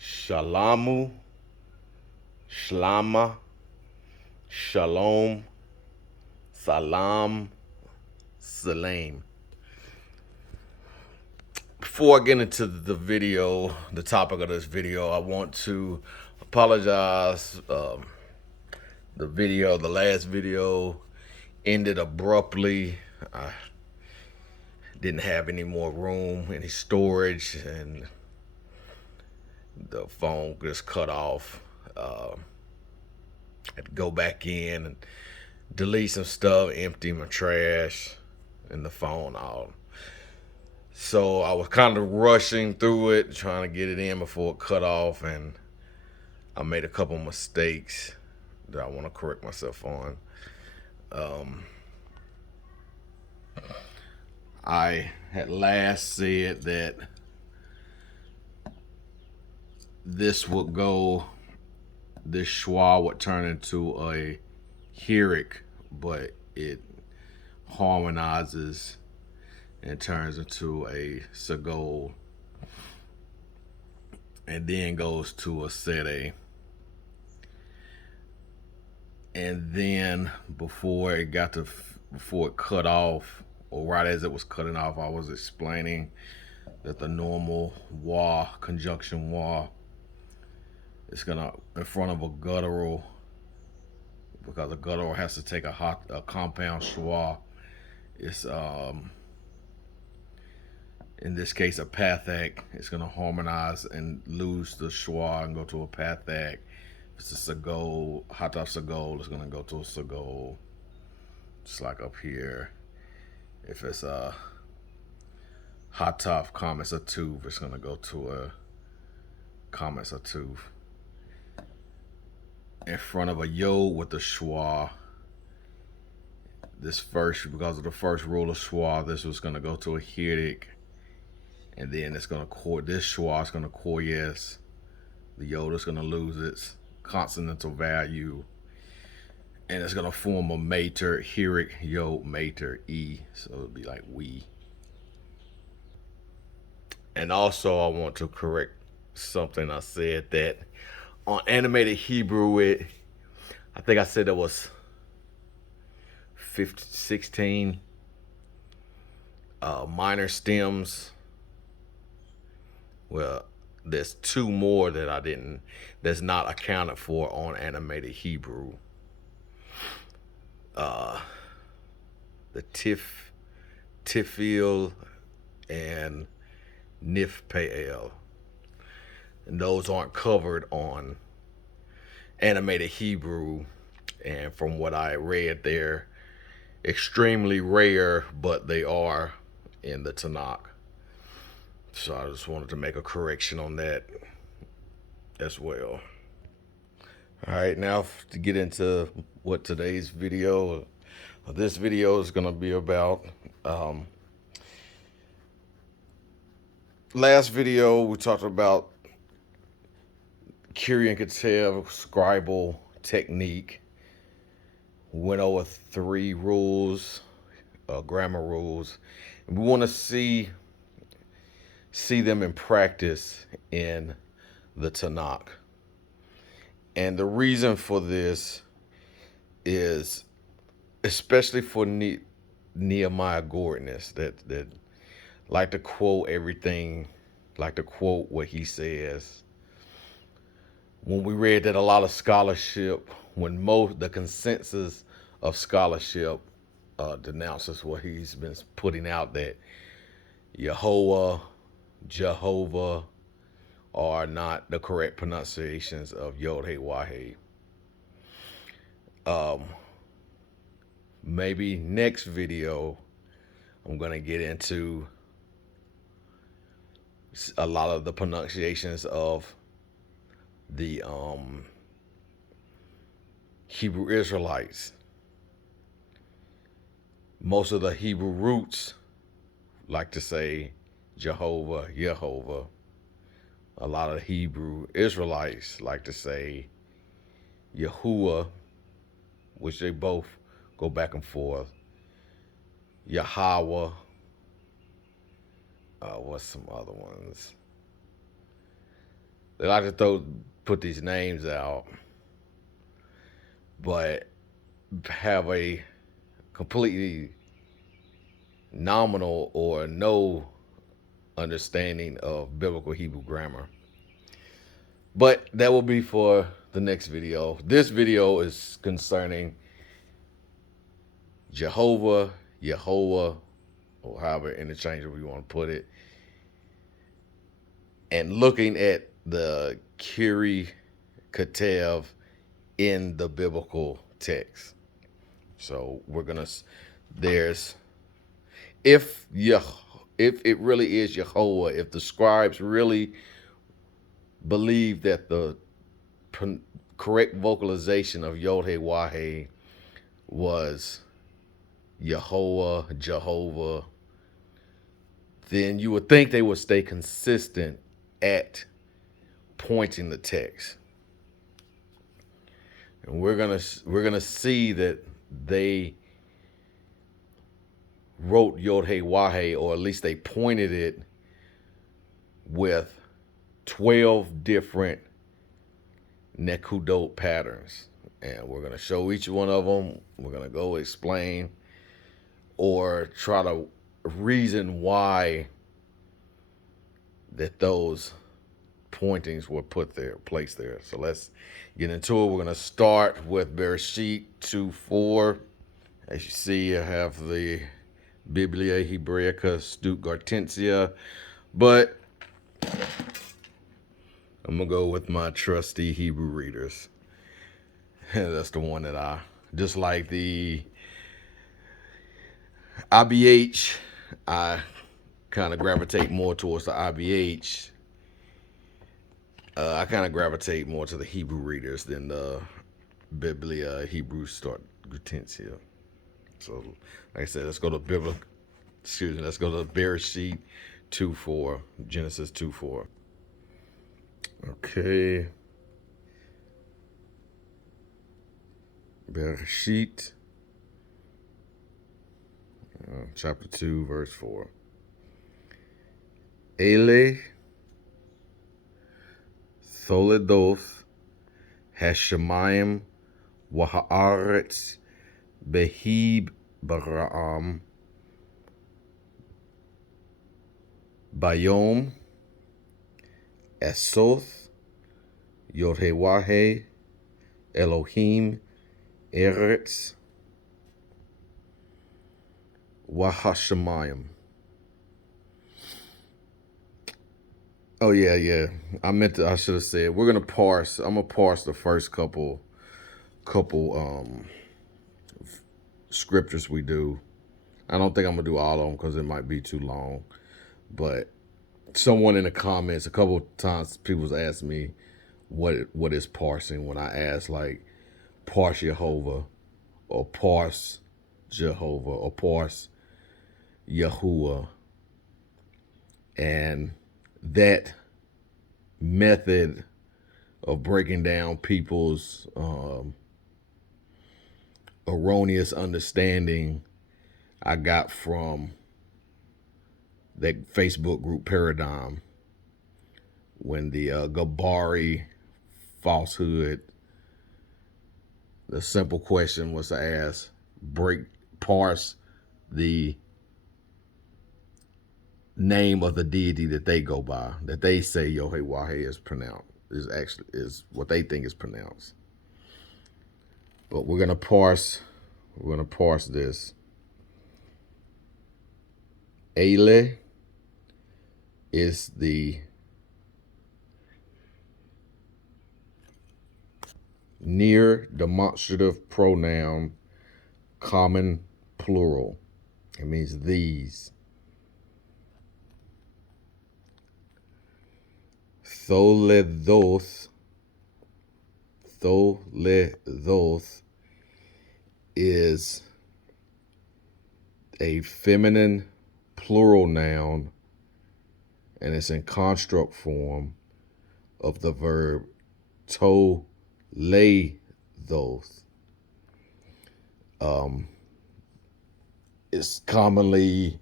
Shalamu, Shlama, Shalom, Salam, Salam. Before I get into the video, the topic of this video, I want to apologize. The last video ended abruptly. I didn't have any more room, any storage, and the phone just cut off. Had to go back in and delete some stuff, empty my trash, and the phone out. So I was kind of rushing through it, trying to get it in before it cut off, and I made a couple mistakes that I want to correct myself on. I had last said that this schwa would turn into a hirik, but it harmonizes and turns into a sagol, and then goes to a sede. And then before it cut off, or right as it was cutting off, I was explaining that the normal wa, conjunction wa, is gonna, in front of a guttural, because a guttural has to take a compound schwa. It's in this case a pathak. It's gonna harmonize and lose the schwa and go to a pathak. If it's a sagol, hataf sagol, it's gonna go to a sagol, just like up here. If it's a hataf kames atuv, it's gonna go to a kames atuv. In front of a yod with the schwa, because of the first rule of schwa, this was gonna go to a hirik, and then it's gonna this schwa is gonna koyes. The yod is gonna lose its consonantal value, and it's gonna form a mater, hirik, yod, mater, e. So it'll be like we. And also, I want to correct something I said, that on animated Hebrew, I think I said it was 16 minor stems. Well, there's two more that's not accounted for on animated Hebrew. The tifil, and nifpael. And those aren't covered on animated Hebrew. And from what I read, they're extremely rare, but they are in the Tanakh. So I just wanted to make a correction on that as well. All right, now to get into what this video is going to be about. Last video, we talked about Kiryat Ketev scribal technique. Went over 3 rules, grammar rules. And we want to see them in practice in the Tanakh. And the reason for this is, especially for Nehemia Gordonist, that like to quote everything, like to quote what he says. When we read that a lot of scholarship, the consensus of scholarship denounces what he's been putting out, that Yehowah, Jehovah are not the correct pronunciations of Yod-Heh-Wah-Heh. Maybe next video, I'm going to get into a lot of the pronunciations of the Hebrew Israelites. Most of the Hebrew roots like to say Jehovah, Yehowah. A lot of Hebrew Israelites like to say Yehowah, which they both go back and forth. Yahweh. What's some other ones? They like to put these names out, but have a completely nominal or no understanding of biblical Hebrew grammar. But that will be for the next video. This video is concerning Jehovah, Yehowah, or however interchangeable you want to put it, and looking at the Kiri Ketev in the biblical text. So we're gonna there's if it really is Jehovah, if the scribes really believe that the correct vocalization of Yod-Heh-Wah-Heh was Yehowah, Jehovah, then you would think they would stay consistent at pointing the text. And we're gonna see that they wrote Yod-Heh-Wah-Heh, or at least they pointed it with 12 different nekudot patterns. And we're gonna show each one of them. We're gonna go explain or try to reason why that those pointings were placed there. So let's get into it. We're gonna start with Bereshit 2:4. As you see, I have the Biblia Hebraica Stuttgartensia, but I'm gonna go with my trusty Hebrew readers. That's the one that I just like. The IBH, I kind of gravitate more towards the IBH. I kind of gravitate more to the Hebrew readers than the Biblia Hebrew Stuttgartensia. So, like I said, let's go to let's go to Bereshit 2:4, Genesis 2:4. Okay. Bereshit, chapter 2, verse 4. Ele Tholedoth Hashemayim Wahaaretz Behib Baraam Bayom Esoth Yod-Heh-Wah-Heh Elohim Eretz Wahashemayim. Oh yeah. I should have said we're gonna parse. I'm gonna parse the first couple scriptures we do. I don't think I'm gonna do all of them because it might be too long. But someone in the comments a couple of times, people's asked me what is parsing when I ask like parse Jehovah or parse Jehovah or parse Yahuwah. And that method of breaking down people's erroneous understanding I got from that Facebook group Paradigm, when the Gabari falsehood, the simple question was to ask, parse the name of the deity that they go by, that they say Yod-Heh-Wah-Heh is what they think is pronounced. But we're gonna parse this. Ele is the near demonstrative pronoun, common plural. It means these. Tholedoth is a feminine plural noun, and it's in construct form of the verb toledoth. It's commonly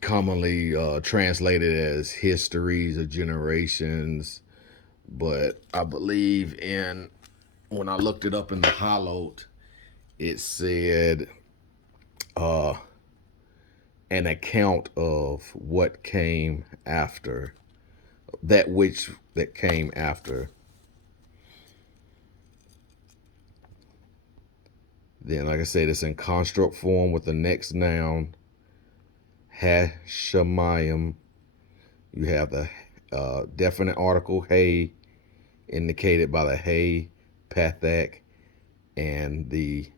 commonly translated as histories of generations. But I believe when I looked it up in the Hallowed, it said uh, an account of what came after, that came after. Then, like I said, it's in construct form with the next noun, Hashemayim. You have the definite article, hey, indicated by the hey, pathak, and the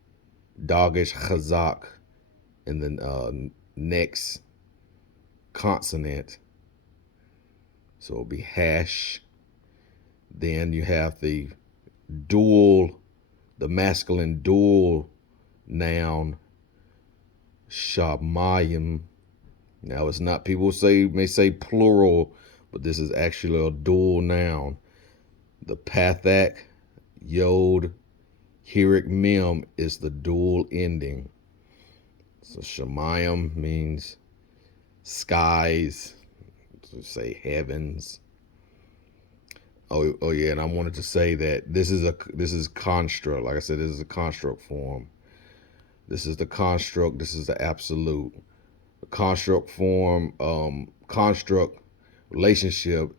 dogish chazak in the next consonant. So it'll be hash. Then you have the masculine dual noun, shamayim. Now it's not, people may say plural, but this is actually a dual noun. The pathak, yod, hirik mem is the dual ending. So shamayim means skies, so say heavens. Oh yeah, and I wanted to say that this is construct. Like I said, this is a construct form. This is the construct. This is the absolute. The construct form, construct relationship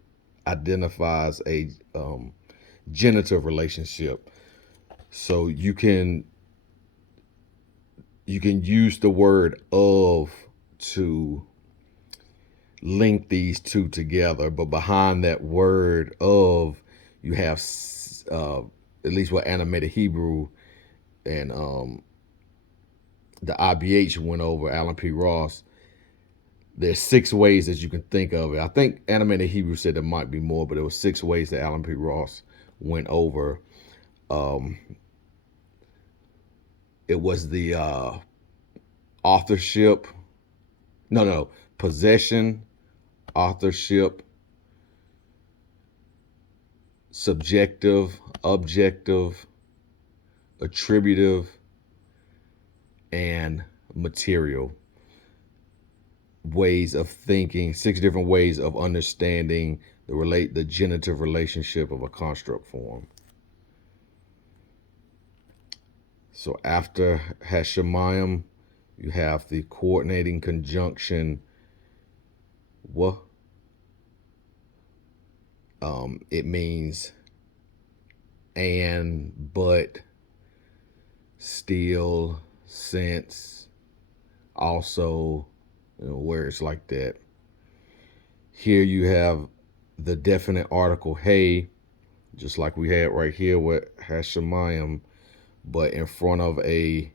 identifies a genitive relationship. So you can use the word of to link these two together, but behind that word of, you have at least what animated Hebrew and the IBH went over, Alan P. Ross. There's 6 ways that you can think of it. I think animated Hebrew said there might be more, but it was 6 ways that Alan P. Ross went over. It was the authorship, possession, authorship, subjective, objective, attributive, and material. Ways of thinking, 6 different ways of understanding the genitive relationship of a construct form. So after Hashemayim, you have the coordinating conjunction wa. It means and, but, still, since, also, words like that. Here you have the definite article hey, just like we had right here with Hashemayim, but in front of a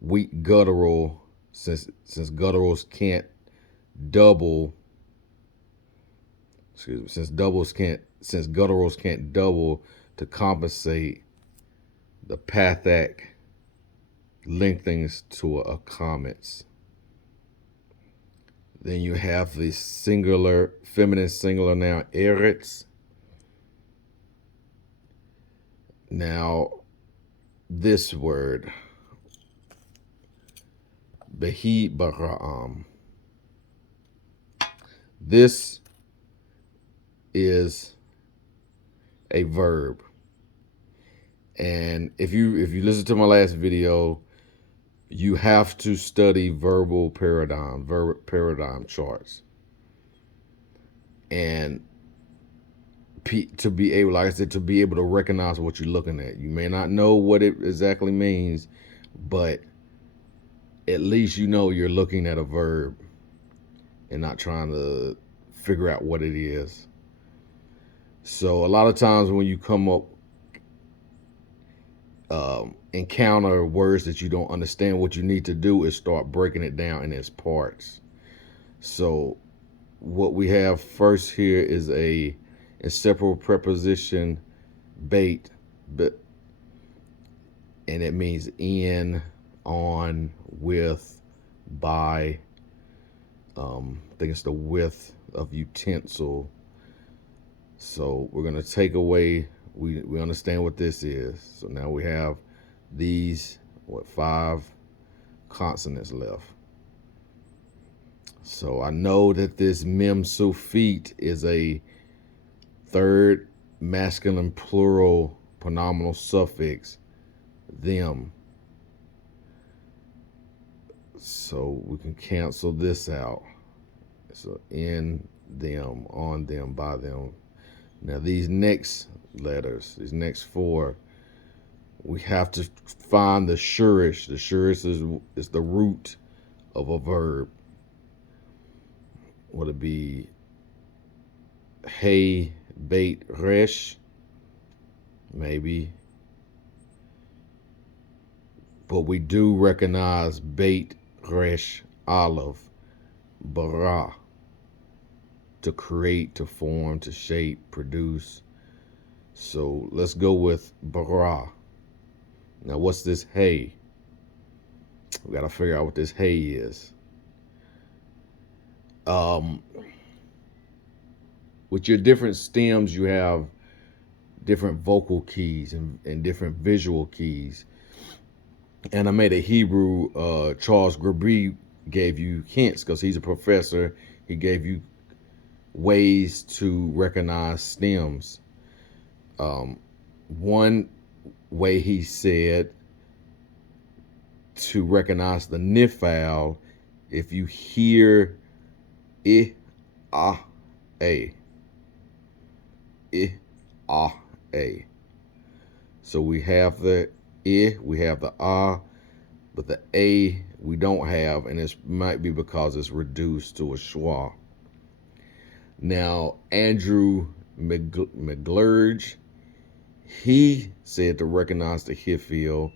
weak guttural, since gutturals can't double. Excuse me. Since gutturals can't double to compensate, the pathak lengthens to a comments. Then you have the feminine singular noun eretz. Now, this word, behi bara'am. This is a verb. And if you listen to my last video, you have to study verb paradigm charts. And to be able, like I said, to be able to recognize what you're looking at. You may not know what it exactly means, but at least you know you're looking at a verb and not trying to figure out what it is. So a lot of times when you come up, encounter words that you don't understand, what you need to do is start breaking it down in its parts. So what we have first here is a inseparable preposition, bait, but, and it means in, on, with, by. I think it's the width of utensil. So we're gonna take away. We understand what this is. So now we have these 5 consonants left. So I know that this mem sufit is a third masculine plural pronominal suffix, them. So we can cancel this out. So in them, on them, by them. Now these next letters, these next four, we have to find the shurish. The shurish is the root of a verb. Would it be hey, bait, resh? Maybe. But we do recognize bait, resh, olive, bara. To create, to form, to shape, produce. So let's go with bara. Now what's this hey? We gotta figure out what this hey is. With your different stems, you have different vocal keys and different visual keys. And I made a Hebrew, Charles Grabee gave you hints because he's a professor. He gave you ways to recognize stems. One way he said to recognize the nifal, if you hear I, ah, a. I, ah, a. So we have the I, we have the ah, but the a we don't have, and it might be because it's reduced to a schwa. Now, Andrew McGlurge, he said to recognize the hifil,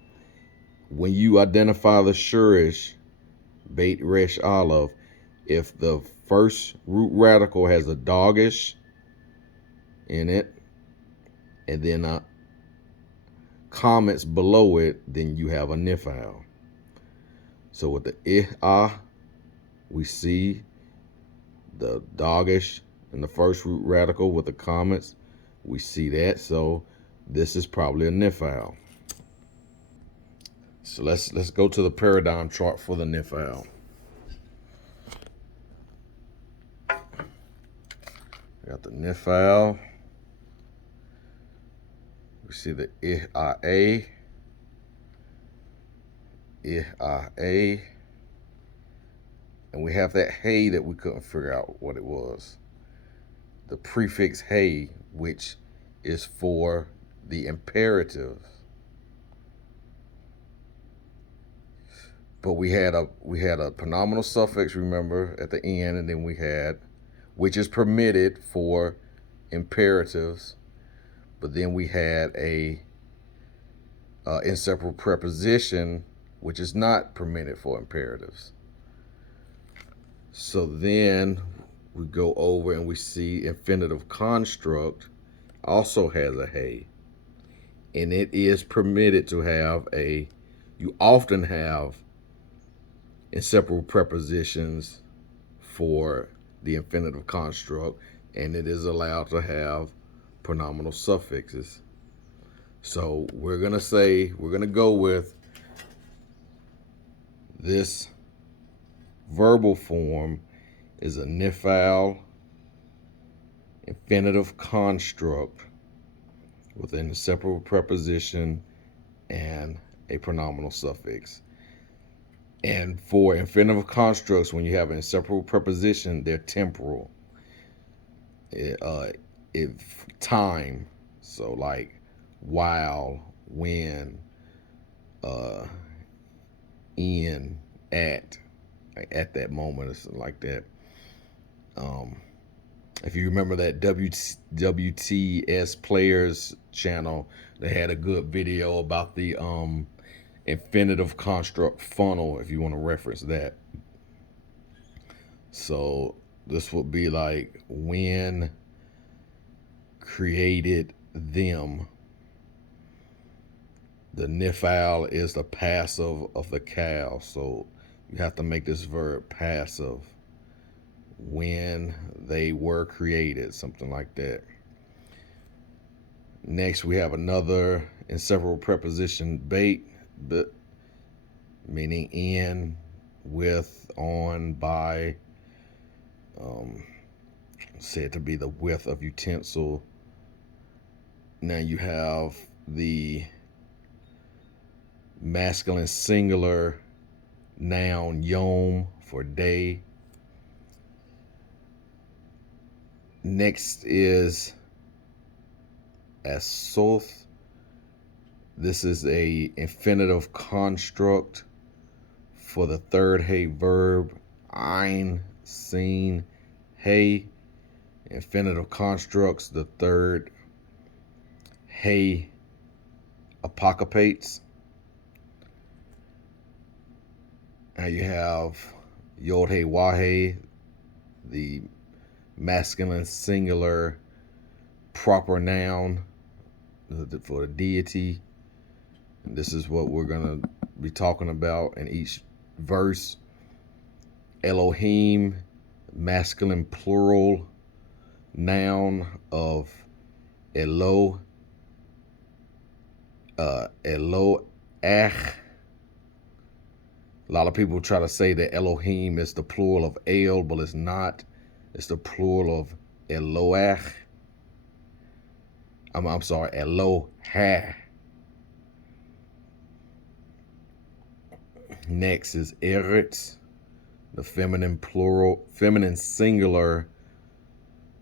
when you identify the shurish, beit resh olive, if the first root radical has a doggish in it, and then comments below it, then you have a nifal. So with the ah, we see the doggish in the first root radical with the comments. We see that. So this is probably a nifal. So let's go to the paradigm chart for the nifal. We got the nifal. We see the I-A, and we have that hey that we couldn't figure out what it was. The prefix hey, which is for the imperative. But we had a pronominal suffix, remember, at the end, and then we had, which is permitted for imperatives, but then we had a inseparable preposition, which is not permitted for imperatives. So then we go over and we see infinitive construct also has a hey, and it is permitted to have you often have inseparable prepositions for the infinitive construct, and it is allowed to have pronominal suffixes. So we're going to go with this verbal form is a nifal infinitive construct with an inseparable preposition and a pronominal suffix. And for infinitive constructs, when you have an inseparable preposition, they're temporal. Time, so like while, when, in, at that moment, or something like that. If you remember that WTS Players channel, they had a good video about the infinitive construct funnel, if you want to reference that. So this would be like when created them. The nifal is the passive of the cow, so you have to make this verb passive. When they were created, something like that. Next, we have another inseparable preposition, bait, meaning in, with, on, by, said to be the width of utensil. Now you have the masculine singular noun yom for day. Next is asoth. This is a infinitive construct for the third hay verb, ein, seen, hay. Infinitive constructs, the third hay apocapates. Now you have Yehowah, the masculine singular proper noun for the deity. And this is what we're going to be talking about in each verse. Elohim, masculine plural noun of Eloah. A lot of people try to say that Elohim is the plural of El, but it's not. It's the plural of Eloah. I'm sorry, Elohah. Next is Eretz, the feminine singular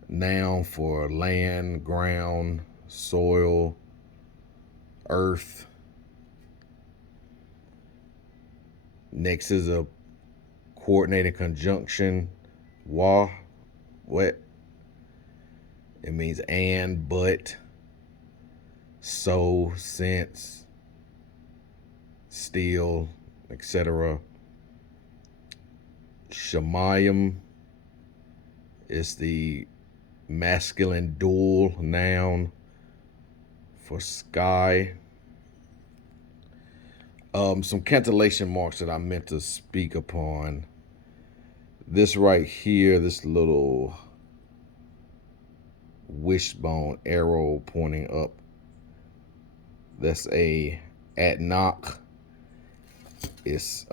noun for land, ground, soil, earth. Next is a coordinated conjunction, wa, what? It means and, but, so, since, still, etc. Shemayim is the masculine dual noun for sky. Some cantillation marks that I meant to speak upon. This right here, this little wishbone arrow pointing up, that's a atnach. It's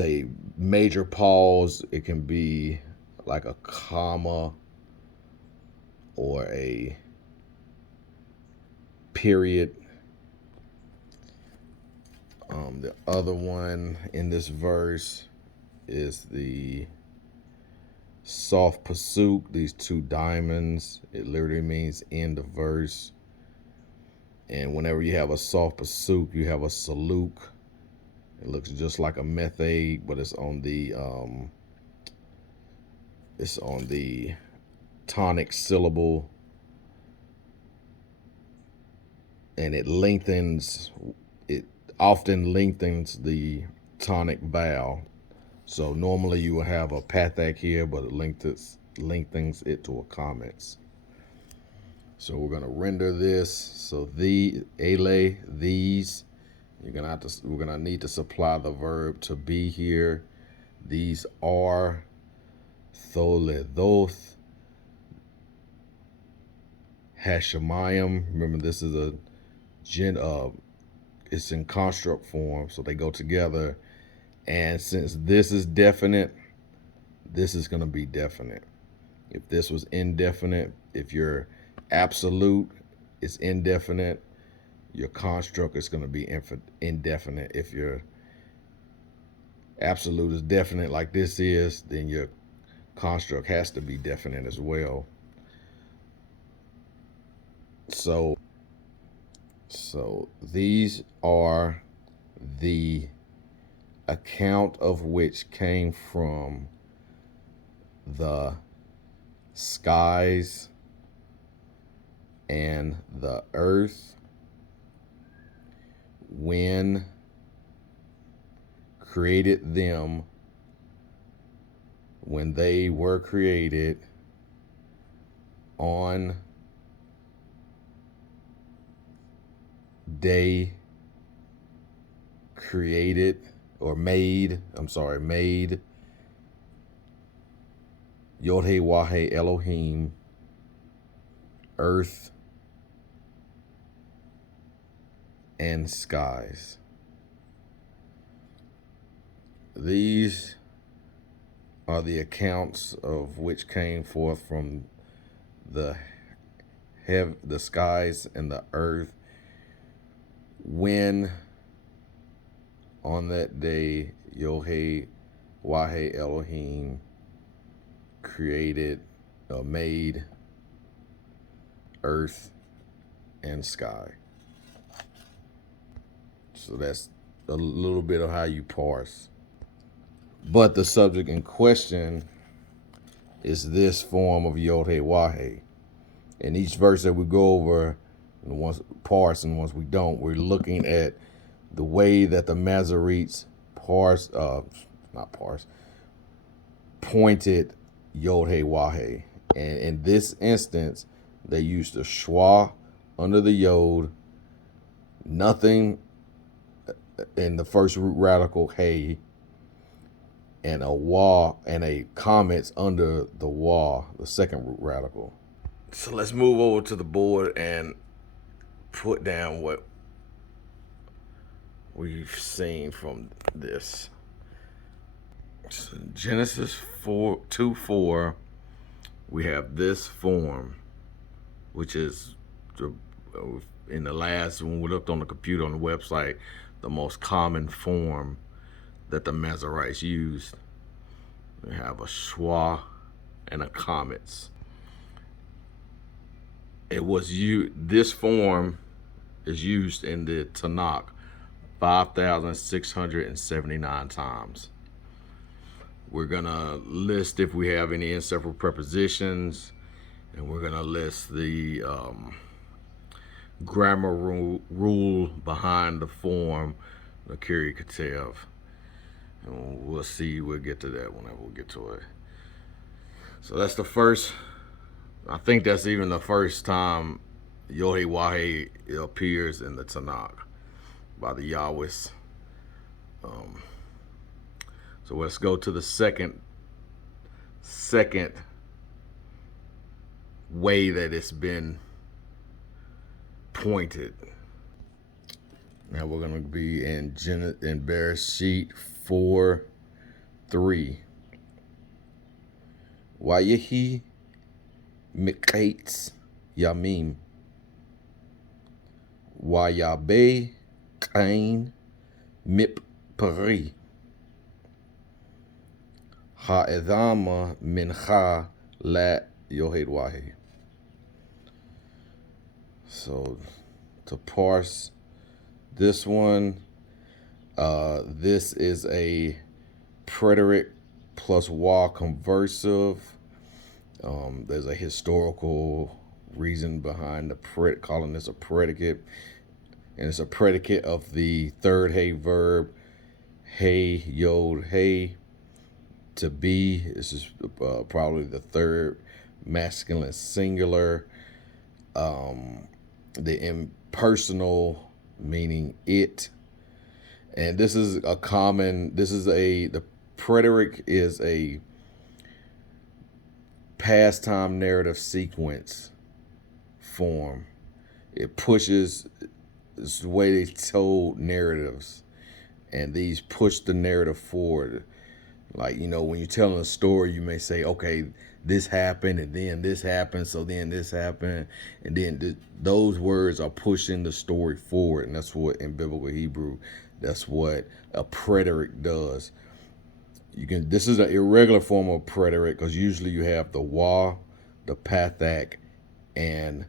a major pause. It can be like a comma or a period. The other one in this verse is the soft pasuk, these two diamonds. It literally means end of verse. And whenever you have a soft pasuk, you have a saluk. It looks just like a method, but it's on the tonic syllable, and it often lengthens the tonic vowel. So normally you will have a pathak here, but it lengthens it to a comments. So we're gonna render this. So these, we're gonna need to supply the verb to be here. These are tholedoth, hashemayim. Remember, this is it's in construct form, so they go together. And since this is definite, this is going to be definite. If this was indefinite, if your absolute is indefinite, your construct is going to be indefinite. If your absolute is definite like this is, then your construct has to be definite as well. So these are the account of which came from the skies and the earth when created them, when they were created on day created or made, made Yehowah Elohim, earth and skies. These are the accounts of which came forth from the the skies and the earth, when on that day Yehowah Elohim created or made earth and sky. So that's a little bit of how you parse. But the subject in question is this form of Yehowah. And each verse that we go over, the ones parse and the ones we don't, we're looking at the way that the Masoretes pointed Yehowah. And in this instance, they used a schwa under the yod, nothing in the first root radical, hey, and a wa and a comments under the wa, the second root radical. So let's move over to the board and put down what we've seen from this. So Genesis 2:4, we have this form, which is in the last, when we looked on the computer on the website, the most common form that the Masoretes used. We have a schwa and a comments. This form is used in the Tanakh 5,679 times. We're gonna list if we have any inseparable prepositions, and we're gonna list the grammar rule behind the form, the Kiri Katev. And we'll see, we'll get to that whenever we get to it. So that's the first, I think that's even the first time Yehowah appears in the Tanakh by the Yahwehs. So let's go to the second way that it's been pointed. Now we're going to be in Bereshit 4:3. Wayehi miketz yamim wayabe kain mipari ha'edama mincha la Yehowah. So to parse this one, this is a preterite plus wa conversive. There's a historical reason behind calling this a predicate, and it's a predicate of the third hey verb, hey yod hey, to be. This is probably the third masculine singular. The impersonal meaning it, and this is the preterite is a pastime narrative sequence form. It pushes, it's the way they told narratives, and these push the narrative forward. Like, when you're telling a story, you may say, okay, this happened, and then this happened, so then this happened, and then those words are pushing the story forward. And that's what, in biblical Hebrew, that's what a preterite does. This is an irregular form of preterite, because usually you have the wa, the pathak, and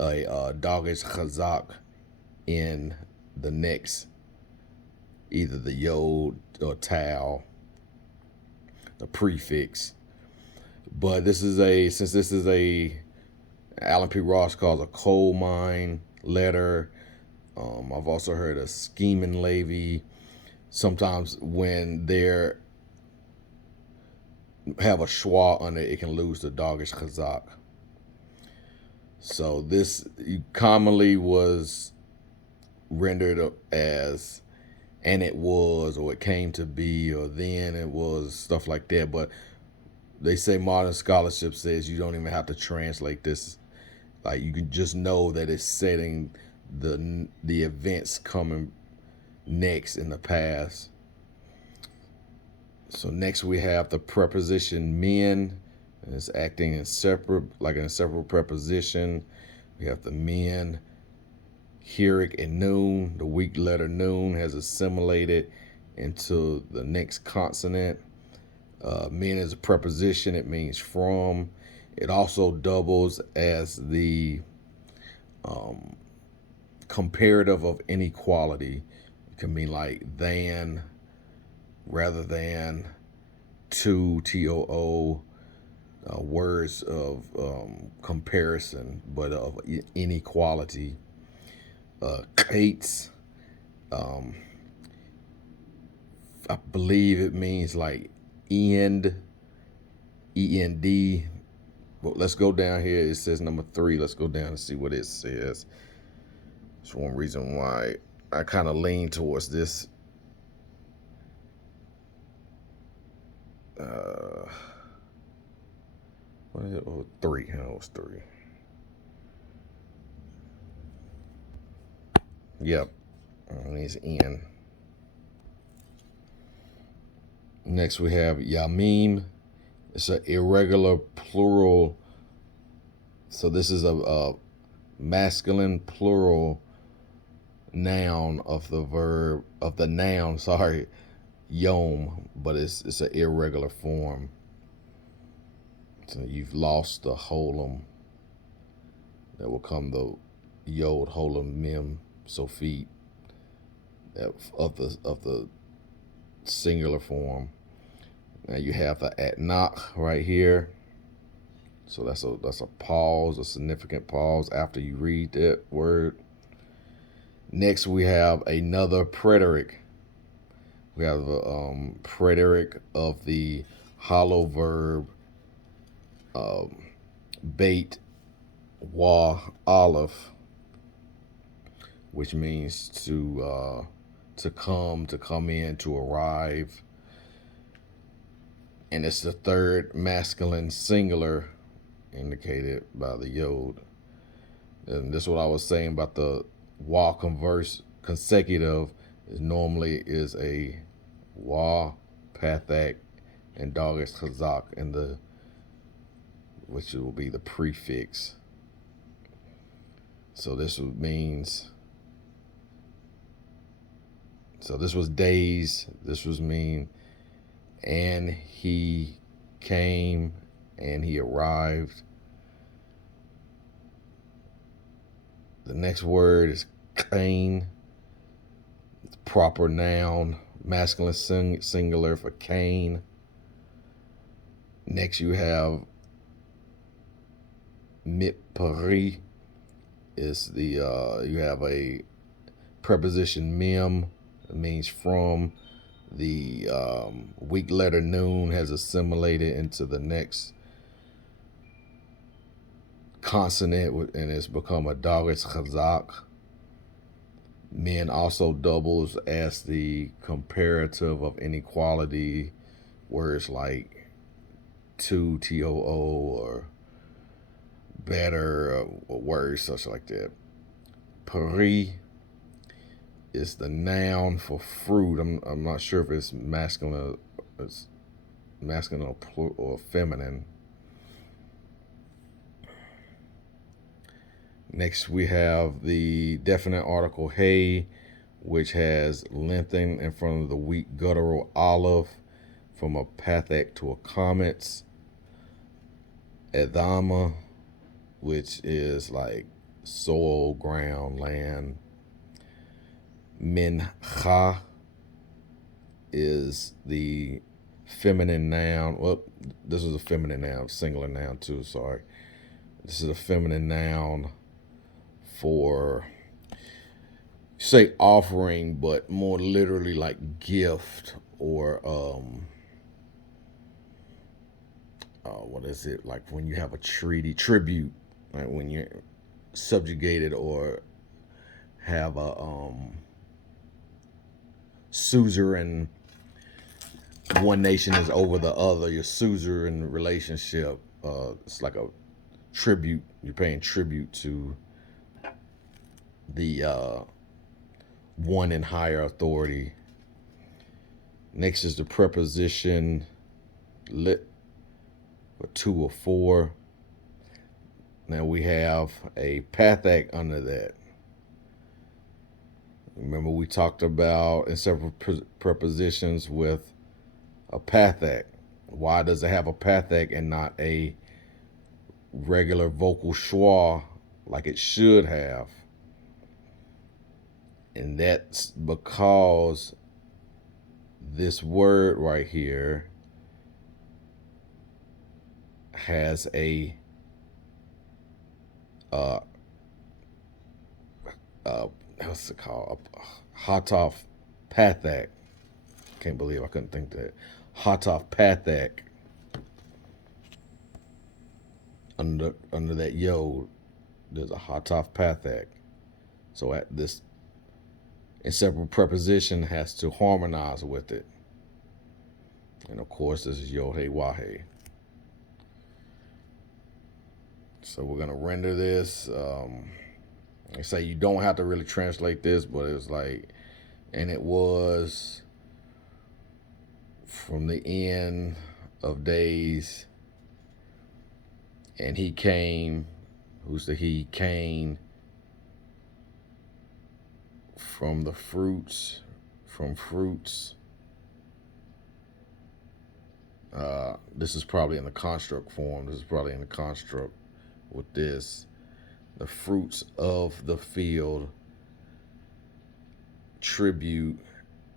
a dagesh chazak in the next, either the yod or tau, the prefix. But since this is a, Alan P. Ross calls a coal mine letter. I've also heard of scheming levy. Sometimes when they have a schwa on it, it can lose the dagesh chazak. So this commonly was rendered as and it was, or it came to be, or then it was, stuff like that. But they say modern scholarship says you don't even have to translate this. Like, you can just know that it's setting the events coming next in the past. So next we have the preposition men. And it's acting in separate, like in a separate preposition. We have the men. Hirik and noon. The weak letter noon has assimilated into the next consonant. Men is a preposition. It means from. It also doubles as the comparative of inequality. It can mean like than, rather than, to, too, words of comparison, but of inequality. Kates, I believe it means like end, END. But let's go down here. It says number 3. Let's go down and see what it says. That's one reason why I kind of lean towards this. What is it? Oh, 3. Huh? It was 3. Yep. It means end. Next we have Yamim. It's an irregular plural. So this is a masculine plural noun of the verb, of the noun, sorry, yom, but it's an irregular form. So you've lost the holum. That will come the yod, holum, mem, sofit of the singular form. Now you have the atnach right here. So that's a pause, a significant pause after you read that word. Next we have another preterite. We have a preterite of the hollow verb bait wa aleph, which means to come in, to arrive. And it's the third masculine singular indicated by the yod. And this is what I was saying about the wa converse consecutive is normally is a wa, pathak, and dagesh chazak, and which will be the prefix. So this means, so this was days, this was mean, and he came, and he arrived. The next word is kain. It's proper noun, masculine singular for Cain. Next you have mitpari. Is the you have a preposition mem. It means from. The weak letter noon has assimilated into the next consonant, and it's become a dagesh chazak. Men also doubles as the comparative of inequality, words like to, too, or better, or words such like that. Pari is the noun for fruit. I'm not sure if it's masculine or feminine. Next we have the definite article hey, which has lengthened in front of the weak guttural aleph from a pathak to a comets. Edama, which is like soil, ground, land. Mincha is the feminine noun. Well, this is a feminine noun, singular noun too, sorry. This is a feminine noun for, say, offering, but more literally like gift, or what is it, like when you have a treaty, tribute, like when you're subjugated or have a suzerain, one nation is over the other, your suzerain relationship. It's like a tribute. You're paying tribute to the one in higher authority. Next is the preposition lit for 2 or 4. Now we have a pathak under that. Remember, we talked about in several prepositions with a pathak. Why does it have a pathak and not a regular vocal schwa like it should have? And that's because this word right here has a what's it called? Hataf pathak. Can't believe I couldn't think that. Hataf pathak. Under that yod, there's a hataf pathak. So at this inseparable preposition has to harmonize with it. And of course, this is Yehowah. So we're gonna render this. They say you don't have to really translate this, but it's like, and it was from the end of days, and he came. Who's the he? Came from the fruits, from fruits. This is probably in the construct form. This is probably in the construct with this. The fruits of the field, tribute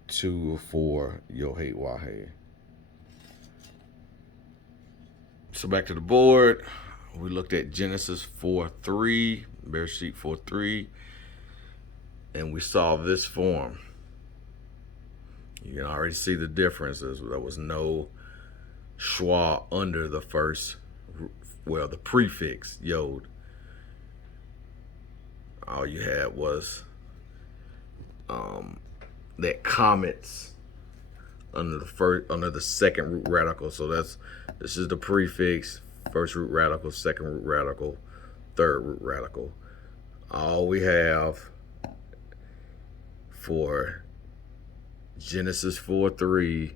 to or for Yehowah. So back to the board. We looked at Genesis 4:3, Bereshit 4:3, and we saw this form. You can already see the differences. There was no schwa under the first, well, the prefix yod. All you had was that comets under the second root radical. So this is the prefix, first root radical, second root radical, third root radical. All we have for Genesis 4:3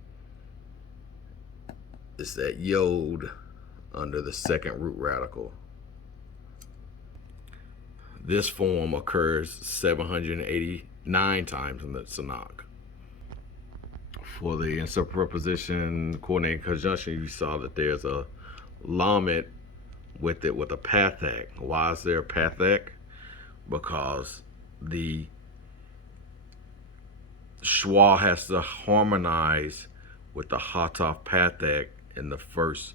is that yod under the second root radical. This form occurs 789 times in the Tanakh. For the inseparable preposition coordinating conjunction, you saw that there's a lamed with it with a pathak. Why is there a pathak? Because the schwa has to harmonize with the hataf pathak in the first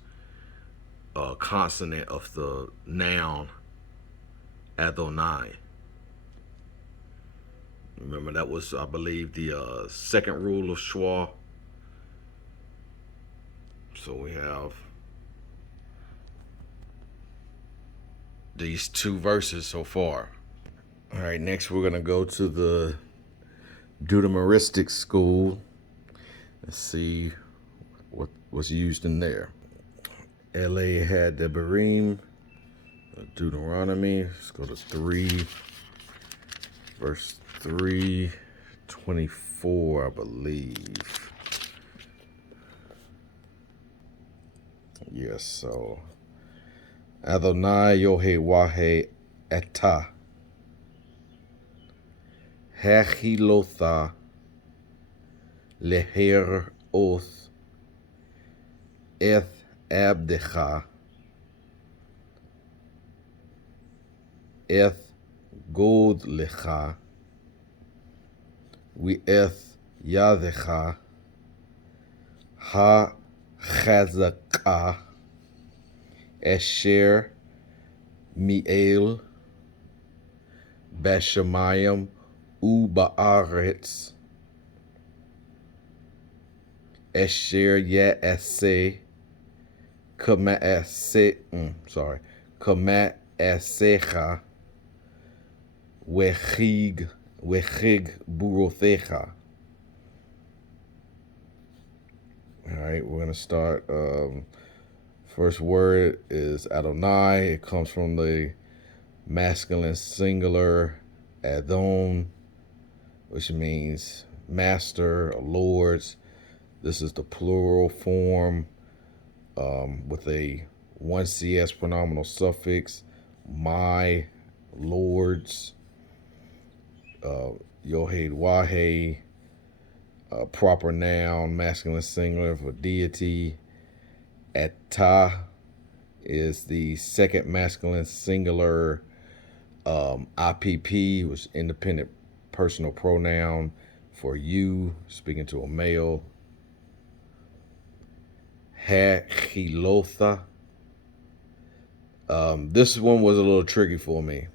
consonant of the noun Adonai. Remember, that was, I believe, the second rule of schwa. So we have these 2 verses so far. All right, next we're going to go to the Deuteronomistic school. Let's see what's used in there. LA had the Devarim, Deuteronomy. Let's go to 3, verse 3:24, I believe. Yes, so Adonai Yehowah Eta Hechilotha Leher Oth Eth Abdecha Eth God Lecha We Eth Yadecha Ha Chazakah Esher Miel Bashamayim Ubaaretz Esher Ya'aseh Kamat Asecha Wechig Burothecha. All right, we're going to start. First word is Adonai. It comes from the masculine singular Adon, which means master or lords. This is the plural form with a 1cs pronominal suffix. My lords, Yehowah, proper noun, masculine singular for deity. Atah is the second masculine singular. IPP was independent personal pronoun for you, speaking to a male. Hachilotha. This one was a little tricky for me,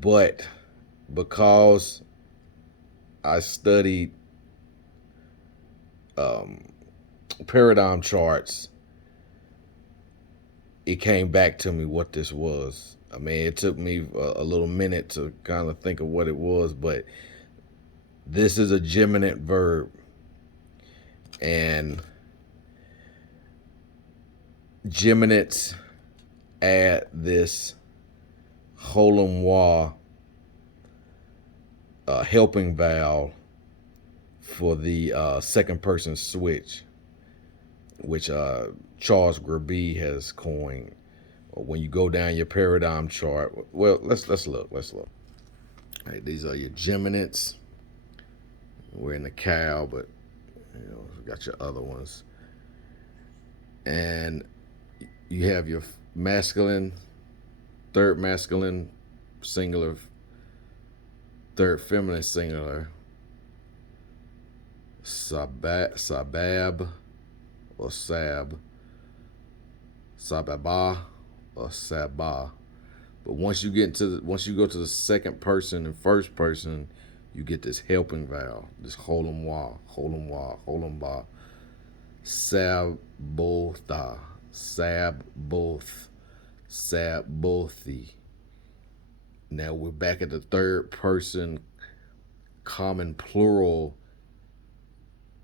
but because I studied paradigm charts, it came back to me what this was. I mean, it took me a little minute to kind of think of what it was, but this is a geminate verb. And geminates add this Yehowah helping vowel for the second person switch, which Charles Grabee has coined. When you go down your paradigm chart, well, let's look. All right, these are your geminates. We're in the cow, but we got your other ones. And you have your masculine, third masculine singular, third feminine singular, sabab or sab, sababa or sabah. But once you go to the second person and first person, you get this helping vowel, this holomwa, sabotha, sabothi. Now we're back at the third person common plural,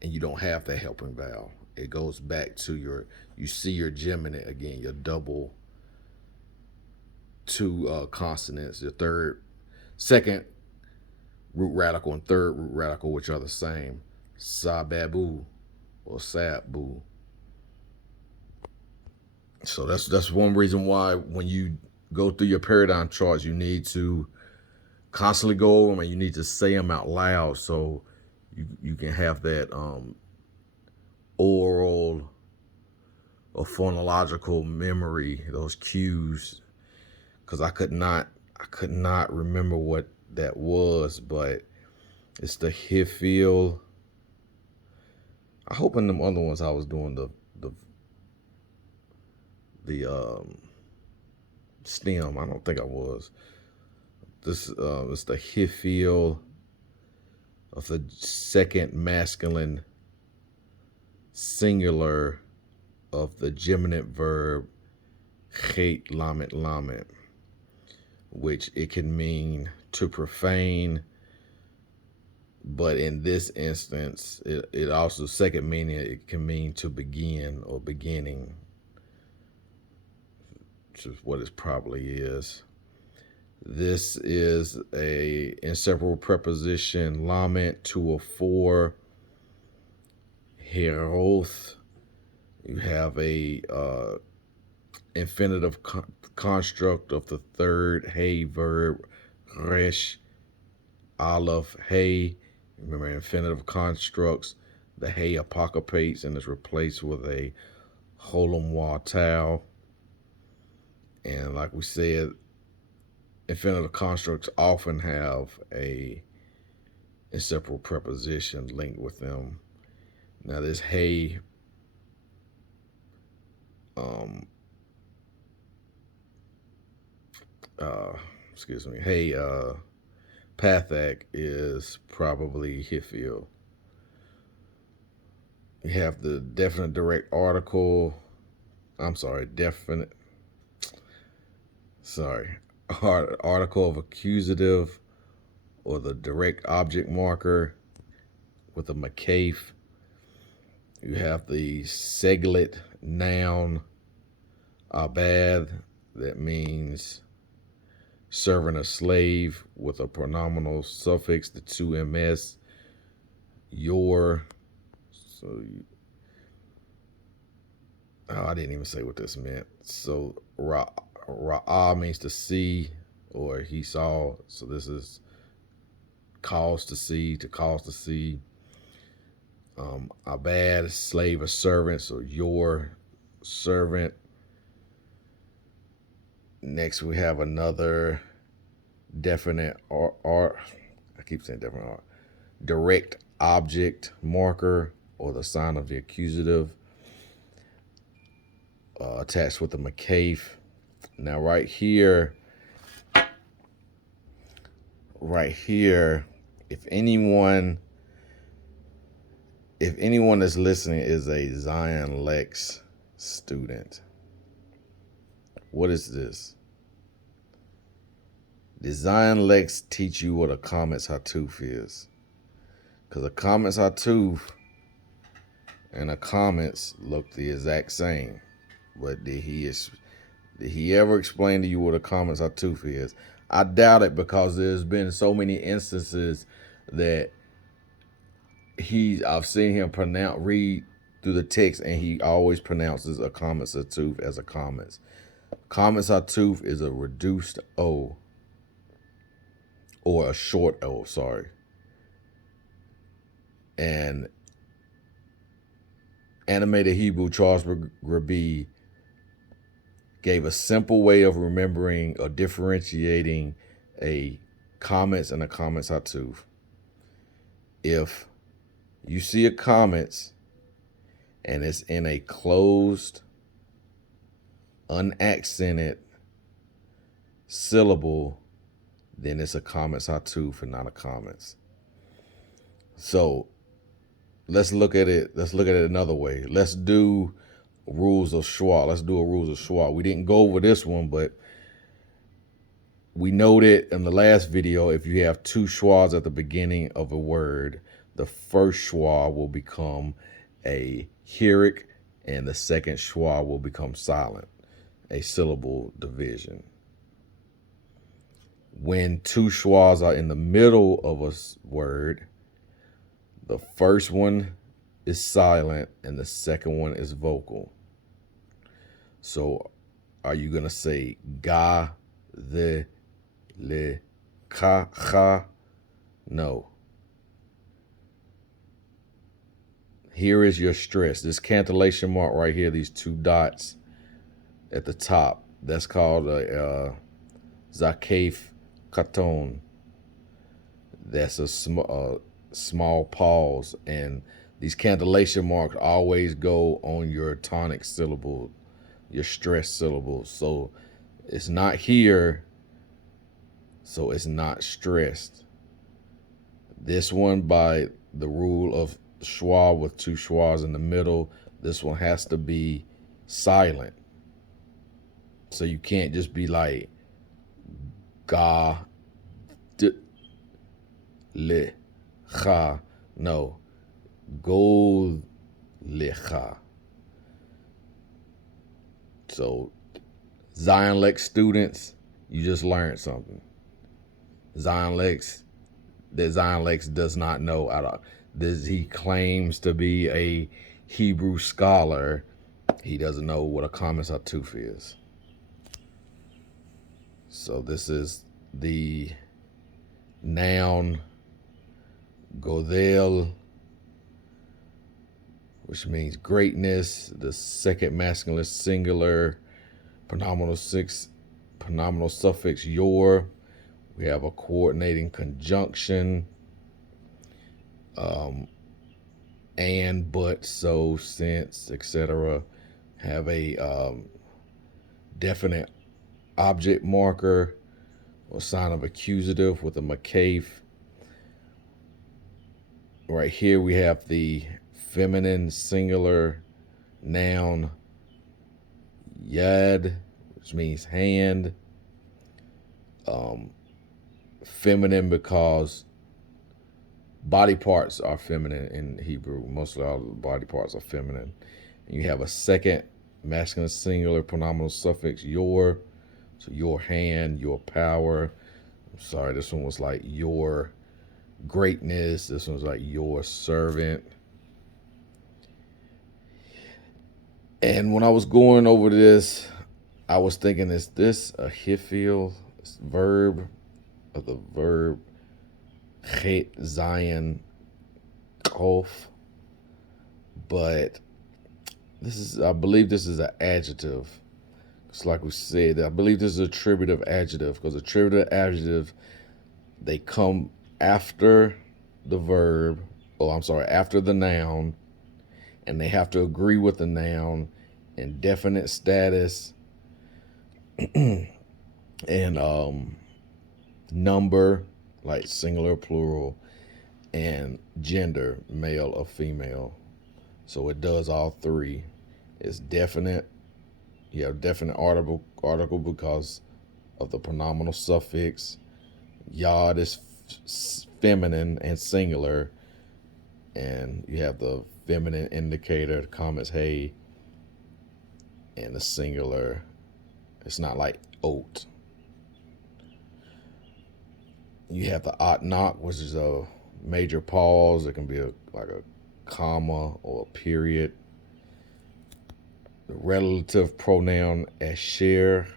and you don't have that helping vowel. It goes back to you see your geminate again, your double two consonants, your second root radical and third root radical, which are the same, sababu or sabbu. So that's one reason why when you go through your paradigm charts, you need to constantly go over them and you need to say them out loud so you can have that oral or phonological memory, those cues. Because I could not remember what that was, but it's the Hifil. I hope in them other ones I was doing the stem. I don't think I was. This is the Hifil of the second masculine singular of the geminate verb chet lamet lamet, which it can mean to profane, but in this instance, it also, second meaning, it can mean to begin or beginning, which is what it probably is. This is a inseparable preposition, lament, to a four, heroth. You have a infinitive construct of the third hey verb, resh, aleph, hey. Remember, infinitive constructs, the hey apocopates and is replaced with a holomwa tau. And like we said, infinitive constructs often have a inseparable preposition linked with them. Now this hey Pathak is probably Hifil. You have the definite direct article. Article of accusative or the direct object marker with a makaf. You have the seglet noun abad, that means servant or slave, with a pronominal suffix, the 2ms. Your, So I didn't even say what this meant. So Ra'ah means to see, or he saw. So this is cause to see, to cause to see. Abad, slave or servant, so your servant. Next we have another definite art. I keep saying definite art. Direct object marker, or the sign of the accusative, attached with the makaf. Now right here, if anyone that's listening is a Zion Lex student, what is this? Does Zion Lex teach you what a Kametz Hatuf is? Because a Kametz Hatuf and a Kametz look the exact same. But did he ever explain to you what a Kametz Hatuf is? I doubt it, because there's been so many instances that I've seen him read through the text, and he always pronounces a Kametz Hatuf as a Kametz. Kametz Hatuf is a reduced O, or a short O, sorry. And Animated Hebrew Charles Rabi gave a simple way of remembering or differentiating a Kametz and a Kametz Hatuf. If you see a Kametz and it's in a closed, unaccented syllable, then it's a Kametz Hatuf and not a Kametz. So let's look at it another way. Let's do rules of schwa. Let's do a rules of schwa. We didn't go over this one, but we noted in the last video, if you have two schwas at the beginning of a word, the first schwa will become a hirik, and the second schwa will become silent, a syllable division. When two schwas are in the middle of a word, the first one is silent and the second one is vocal. So are you going to say ga, the, le, ka, cha? No. Here is your stress. This cantillation mark right here, these two dots at the top, that's called a zakef katon. That's a small pause, and these cantillation marks always go on your tonic syllable, your stress syllables. So it's not here, so it's not stressed. This one, by the rule of schwa with two schwas in the middle, this one has to be silent. So you can't just be like ga, d, le, cha. No, go, le, cha. So Zion Lex students, you just learned something. Zion Lex does not know at all. He claims to be a Hebrew scholar. He doesn't know what a Kametz Hatuf is. So this is the noun Godel, which means greatness. The second masculine singular, pronominal suffix yor. We have a coordinating conjunction, and, but, so, since, etc. Have a definite object marker or sign of accusative with a makaf. Right here we have the feminine singular noun yad, which means hand. Feminine because body parts are feminine in Hebrew. Mostly all the body parts are feminine. And you have a second masculine singular pronominal suffix your. So your hand, your power. I'm sorry, this one was like your greatness. This one's like your servant. And when I was going over this, I was thinking, is this a Hifil verb or the verb Chet Zion Kof? But I believe this is an adjective. It's like we said, I believe this is a attributive adjective because attributive adjective, they come after the verb, after the noun, and they have to agree with the noun in definite status and number, like singular, plural, and gender, male or female. So it does all three. It's definite. You have definite article because of the pronominal suffix. Yod is feminine and singular, and you have the feminine indicator, the comments hey, and the singular. It's not like oat. You have the atnak, which is a major pause. It can be like a comma or a period. The relative pronoun asher.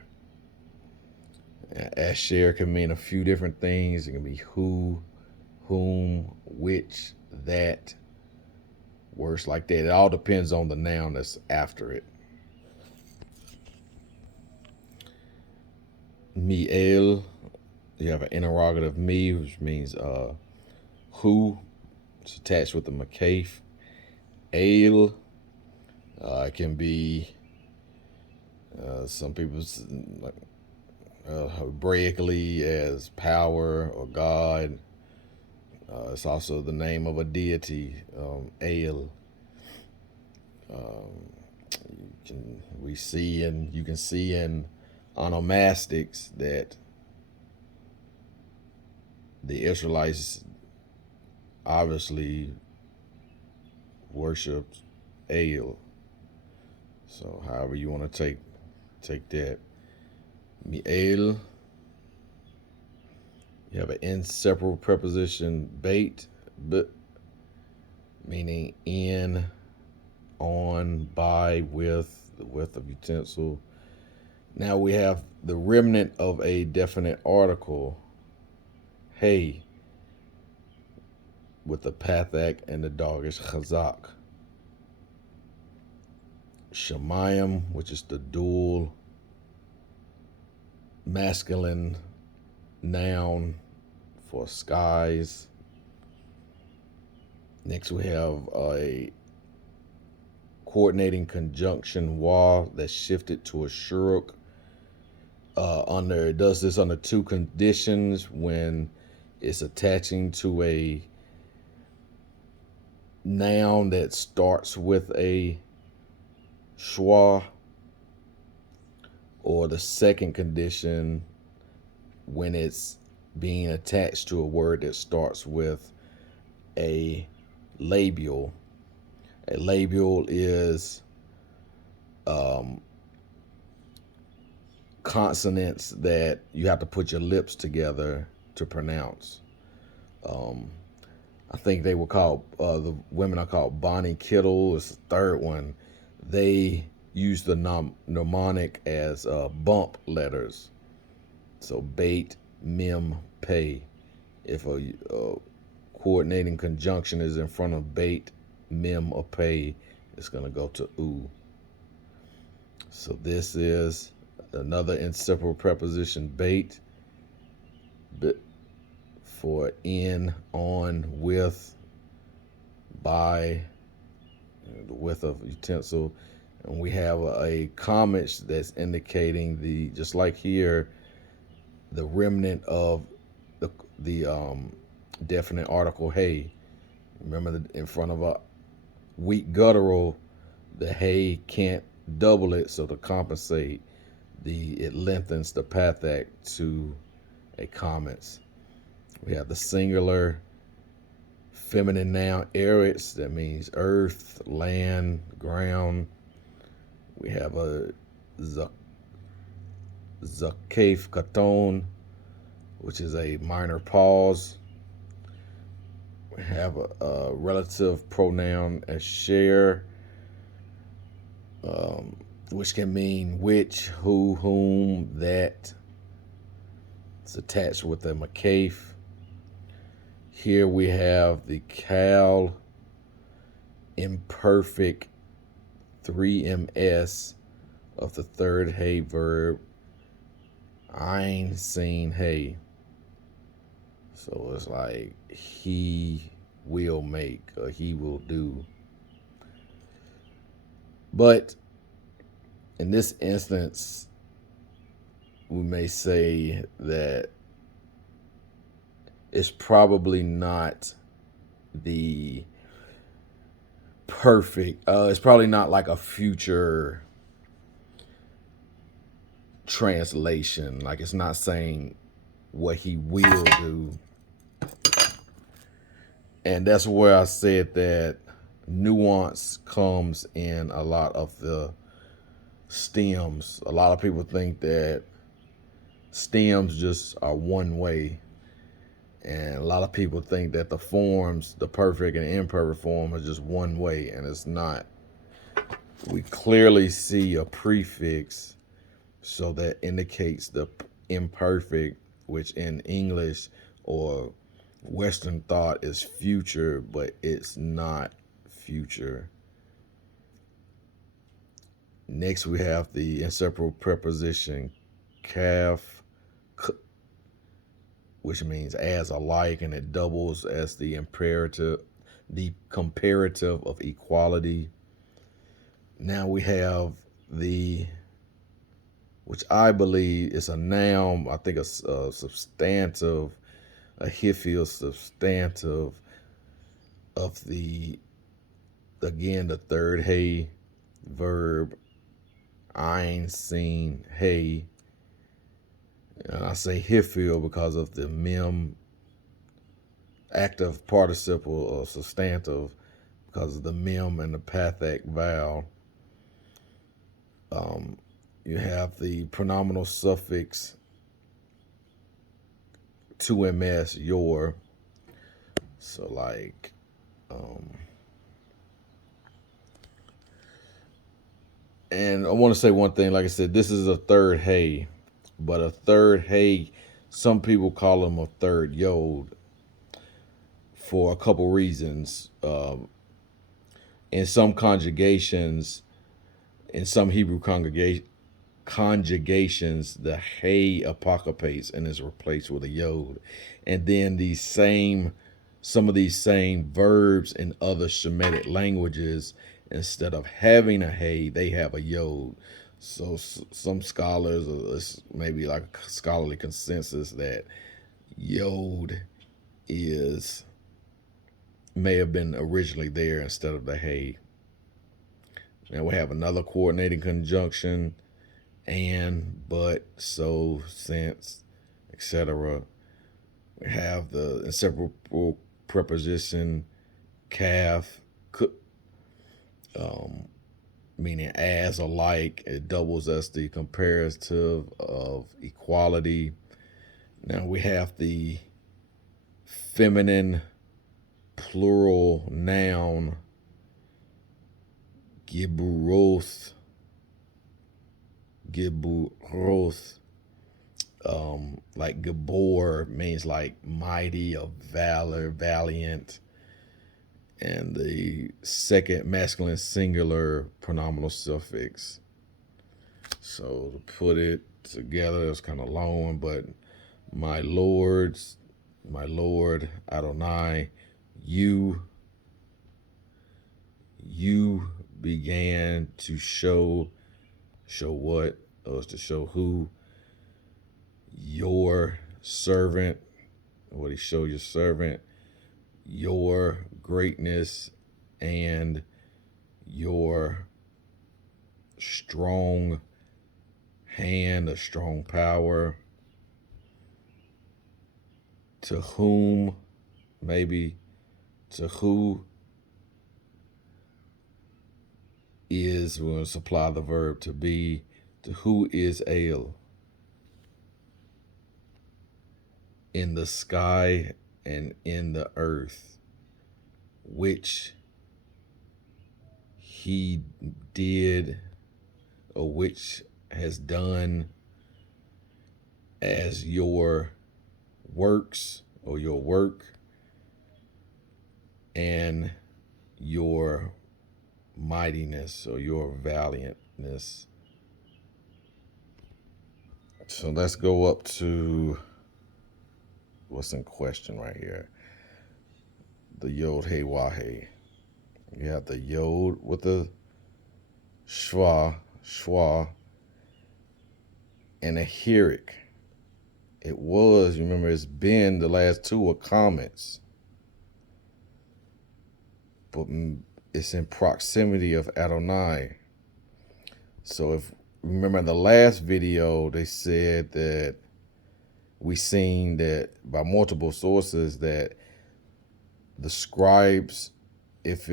Asher can mean a few different things. It can be who, whom, which, that, words like that. It all depends on the noun that's after it. Mi'el, you have an interrogative me, which means who. It's attached with the makaf. El, it can be some people like Hebraically as power or God. It's also the name of a deity, El. You can see in onomastics that the Israelites obviously worshipped El. So however you want to take that. Mi'el. You have an inseparable preposition bait, but meaning in, on, by, with, the with of utensil. Now we have the remnant of a definite article, hey, with the pathak and the dogish chazak. Shemayim, which is the dual masculine noun for skies. Next we have a coordinating conjunction wah that's shifted to a shuruk. It does this under two conditions: when it's attaching to a noun that starts with a schwa, or the second condition when it's being attached to a word that starts with a labial. A labial is consonants that you have to put your lips together to pronounce. I think they were called, the women are called Bonnie Kittle. It's the third one. They use the mnemonic as bump letters. So bait, mem, pay. If a coordinating conjunction is in front of bait, mem, or pay, it's going to go to oo. So this is another inseparable preposition, bait, for in, on, with, by, the width of utensil. And we have a comment that's indicating just like here, the remnant of the definite article hey. Remember in front of a weak guttural, the hey can't double it, so to compensate, it lengthens the pathak to a comments. We have the singular feminine noun eretz, that means earth, land, ground. We have a zakef katon, which is a minor pause. We have a relative pronoun asher, which can mean which, who, whom, that. It's attached with a makaf. Here we have the kal imperfect 3ms of the third hey verb, ein seen hey. So it's like he will make or he will do. But in this instance, we may say that it's probably not the perfect, it's probably not like a future translation. Like it's not saying what he will do. And that's where I said that nuance comes in a lot of the stems. A lot of people think that stems just are one way. And a lot of people think that the forms, the perfect and imperfect form, are just one way, and it's not. We clearly see a prefix, so that indicates the imperfect, which in English or Western thought is future, but it's not future. Next, we have the inseparable preposition kaf, which means as alike, and it doubles as the imperative, the comparative of equality. Now we have the, which I believe is a noun, I think a substantive, a Hifiel substantive of the, again, the third hey verb, ein seen hey. And I say Hifiel because of the mem active participle or substantive, because of the mem and the pathak vowel. You have the pronominal suffix 2ms, your. So like, and I want to say one thing, like I said, this is a third hey, but a third hey, some people call them a third yod for a couple reasons. In some conjugations, in some Hebrew conjugations, the hey apocopates and is replaced with a yod. And then some of these same verbs in other Shemitic languages, instead of having a hey, they have a yod. So some scholars, it's maybe like a scholarly consensus that yod may have been originally there instead of the hey. Now we have another coordinating conjunction, and, but, so, since, etc. We have the inseparable preposition kaf, meaning as or like. It doubles as the comparative of equality. Now we have the feminine plural noun giburoth, like Gabor means like mighty or valor, valiant. And the second masculine singular pronominal suffix. So to put it together, it's kind of long, but my Lord Adonai, you began to show what? Or to show who? Your servant. What he showed your servant? Your greatness and your strong hand, a strong power. To whom, maybe, to who is, we're going to supply the verb to be, to who is El in the sky and in the earth, which he did or which has done as your works or your work and your mightiness or your valiantness. So let's go up to what's in question right here. The Yehowah. You have the Yod with the Shwa, and a Hirik. It was, you remember, it's been, the last two were comments. But it's in proximity of Adonai. So if, remember in the last video, they said that we seen that by multiple sources that the scribes, if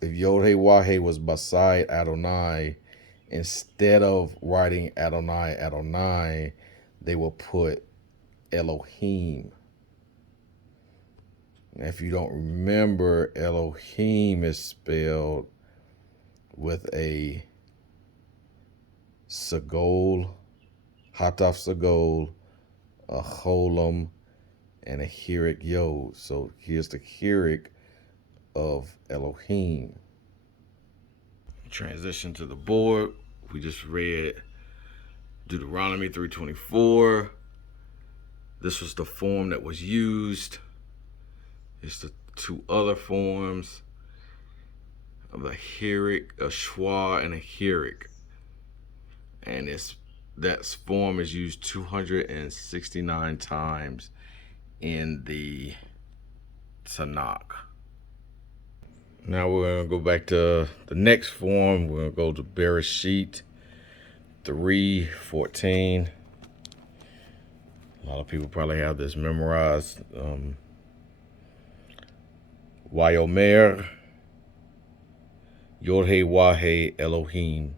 Yod-Heh-Wah-Heh was beside Adonai, instead of writing Adonai, Adonai, they will put Elohim. Now, if you don't remember, Elohim is spelled with a Sagol, Hataf Sagol, a Cholam, and a Hirik Yod. So here's the Hirik of Elohim. Transition to the board. We just read Deuteronomy 3:24. This was the form that was used. It's the two other forms of a Hirik, a Shwa, and a Hirik. And that form is used 269 times in the Tanakh. Now we're going to go back to the next form. We're going to go to Bereshit 3:14. A lot of people probably have this memorized. Vayomer Yod-Heh-Wah-Heh Elohim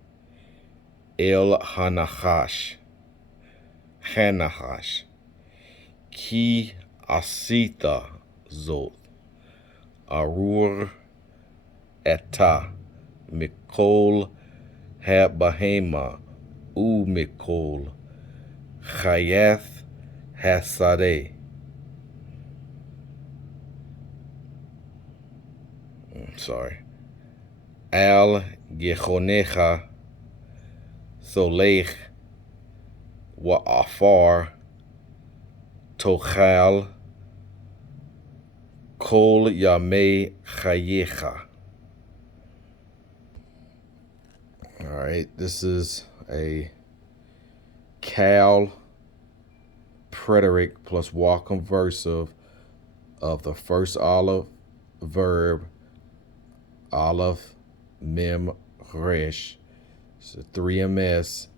El Hanachash Ki Asita Zot Arur Eta Mikol HaBahema U Mikol Chayath Hasadeh. Sorry. Al Gechonecha Solech Wa'afar Tochal Kol Yamei Chayecha. All right, this is a Cal preterite plus wa conversive of the first aleph verb, aleph, mem, resh. So 3 ms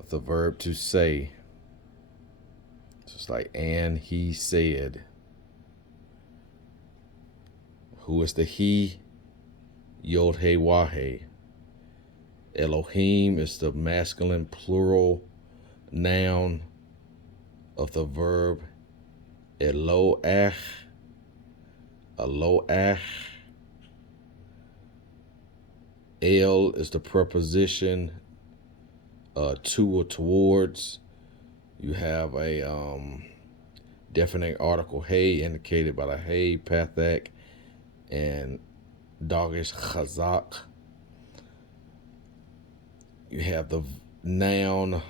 of the verb to say. So it's like, and he said. Who is the he? Yod-Heh-Wah-Heh. Elohim is the masculine plural noun of the verb Eloach. Eloach. El is the preposition to or towards. You have a definite article hey indicated by the hey, pathak, and dogish chazak. You have the noun, I'm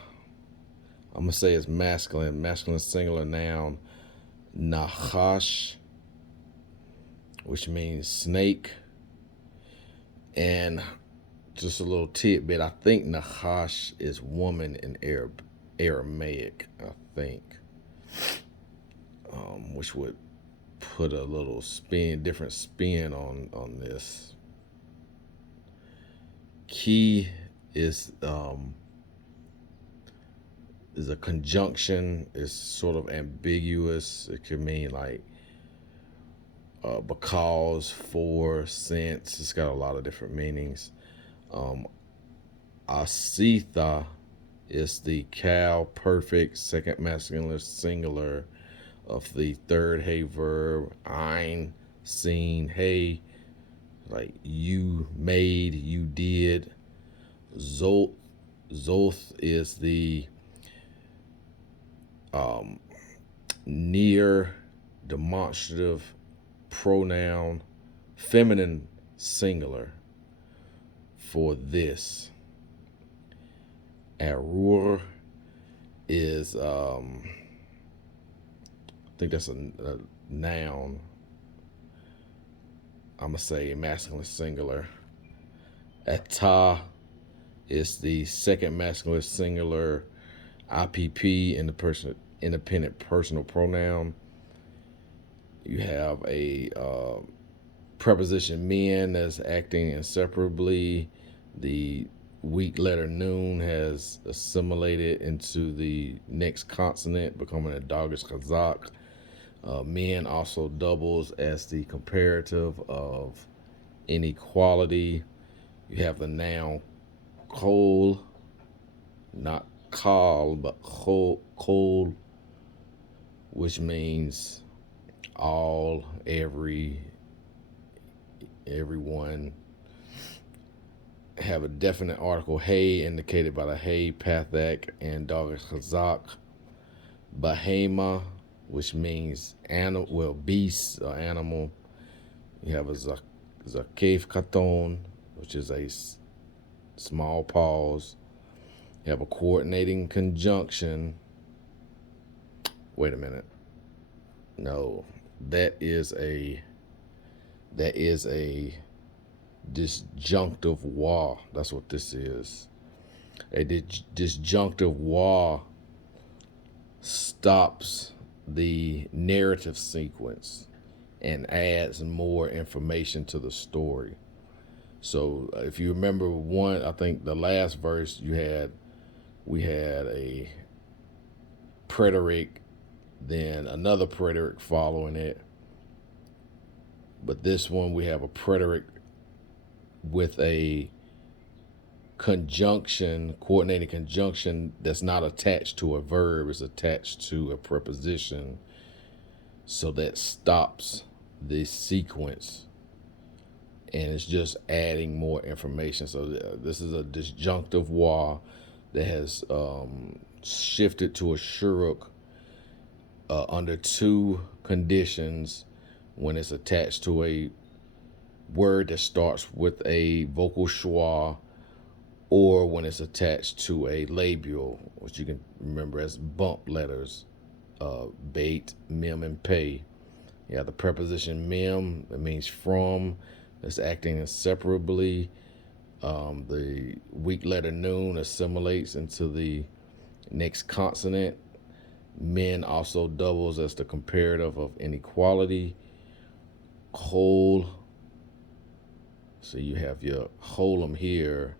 going to say it's masculine singular noun, nachash, which means snake. And just a little tidbit, I think nachash is woman in Aramaic, I think, which would put a little different spin on this. Ki is a conjunction. It's sort of ambiguous. It could mean like because, for, since. It's got a lot of different meanings. Asitha is the Cal perfect second masculine singular of the third hey verb, ein, seen, hey. like you made, you did. Zoth, Zoth is the um, near demonstrative pronoun, feminine singular for this. Arur is, I think that's a noun. I'm gonna say masculine singular. Atah is the second masculine singular. IPP in the person independent personal pronoun. You have a preposition men that's acting inseparably. The weak letter noon has assimilated into the next consonant, becoming a dogish chazak. Men also doubles as the comparative of inequality. You have the noun kol, not kal, but kol, which means all, everyone. Have a definite article hey indicated by the hey, pathak, and dogish chazak. Bahema, which means animal, well, beast or animal. You have a zakef katon, which is a small pause. You have a coordinating conjunction. Wait a minute. No, that is a disjunctive wa. That's what this is. A disjunctive wa stops the narrative sequence and adds more information to the story. So if you remember one, I think the last verse we had a preteric, then another preteric following it. But this one we have a preteric with a conjunction, coordinating conjunction that's not attached to a verb, it's attached to a preposition. So that stops the sequence and it's just adding more information. So this is a disjunctive wa that has shifted to a shuruk under two conditions: when it's attached to a word that starts with a vocal schwa, or when it's attached to a labial, which you can remember as bump letters, bait, mem, and pay. You have the preposition mem, that means from, that's acting inseparably. The weak letter noon assimilates into the next consonant. Men also doubles as the comparative of inequality. Whole, so you have your holum here.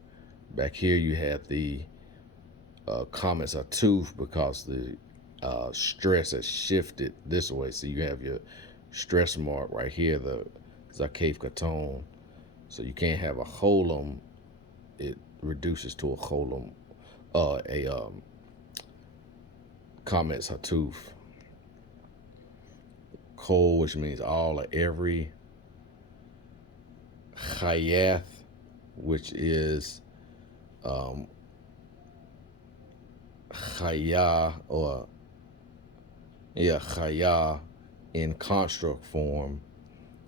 Back here you have the comments are tooth because the stress has shifted this way. So you have your stress mark right here, the zakef katon. So you can't have a holum. It reduces to a holum, comments hatuf. Kol, which means all or every. Chayath, which is chaya, or chaya in construct form,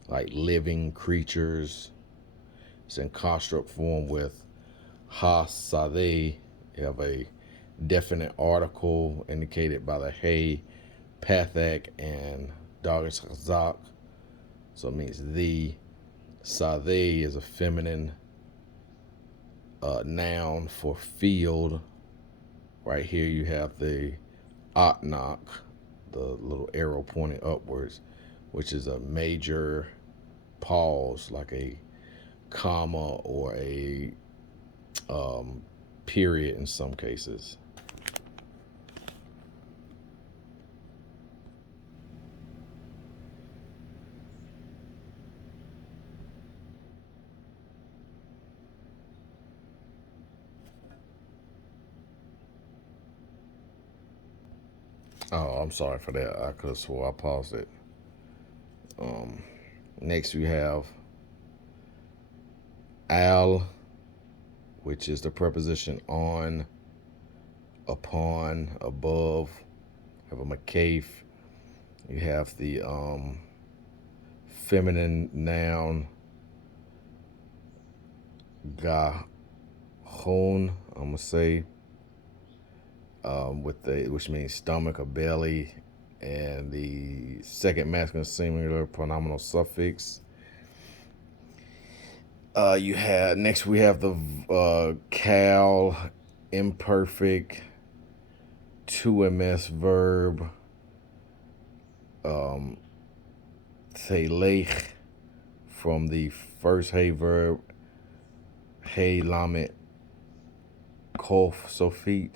like living creatures. It's in construct form with ha sadeh. You have a definite article indicated by the hey, pathak, and dogish chazak. So it means the. Sadeh is a feminine noun for field. Right here you have the atnak, the little arrow pointing upwards, which is a major pause, like a comma or a period in some cases. Oh, I'm sorry for that. I could have swore I paused it. Next we have al, which is the preposition on, upon, above. Have a makaf. You have the feminine noun gahon, I'm gonna say, which means stomach or belly, and the second masculine singular pronominal suffix. We have the cal, imperfect, 2ms verb, telech, from the first hey verb, hey lamet, kof, sofit.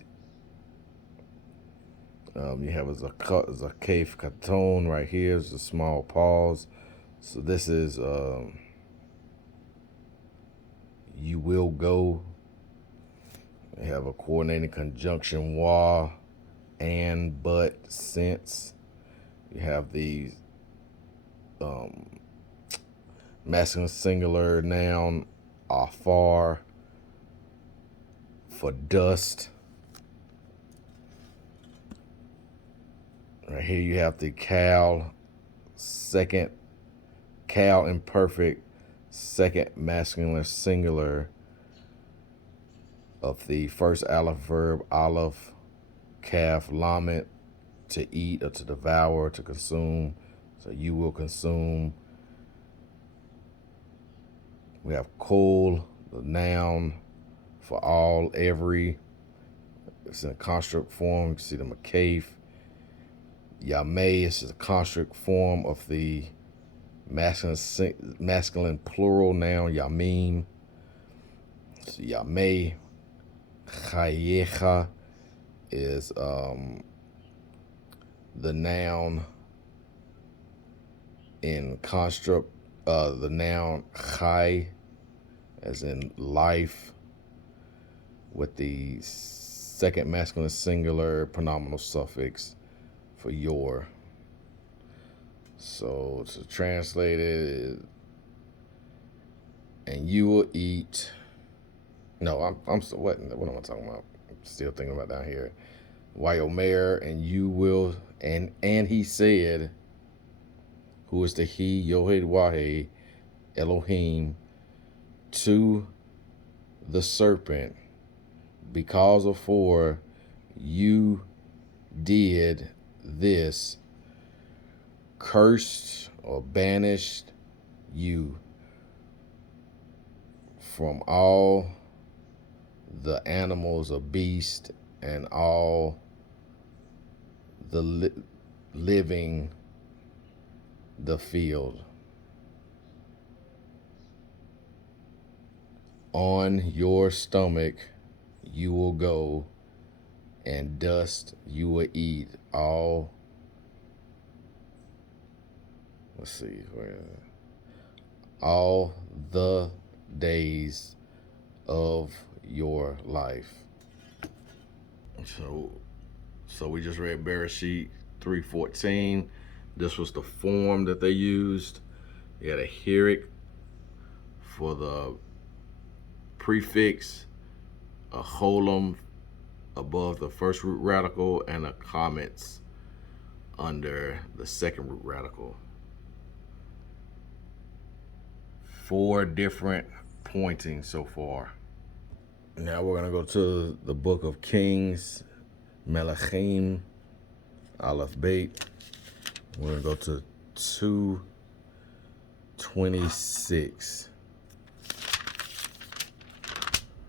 You have a zakef katon right here. It's a small pause. So this is you will go. You have a coordinating conjunction wa, and, but, since. You have the masculine singular noun afar for dust. Right here you have the cal, imperfect, second masculine singular of the first aleph verb, aleph, kaf, lamet, to eat or to devour, to consume. So you will consume. We have kol, the noun for all, every. It's in a construct form. You can see the makaf. Yameh is a construct form of the masculine plural noun, yamim. So yameh. Chayecha is the noun in construct, the noun chai, as in life, with the second masculine singular pronominal suffix for your. So to translate it, and you will eat. No, I'm still, what am I talking about? I'm still thinking about down here. Wayomer, and you will, and he said, who is the he, Yehowah, Elohim, to the serpent, because of for you did this, cursed or banished you from all the animals or beasts and all the living the field. On your stomach you will go, and dust you will eat all. Let's see, all the days of your life. So we just read Bereshit 3:14. This was the form that they used. You had a hirik for the prefix, a holum above the first root radical, and a comments under the second root radical. 4 different pointings so far. Now we're going to go to the book of Kings, Melachim, Aleph Beit. We're going to go to 2:26.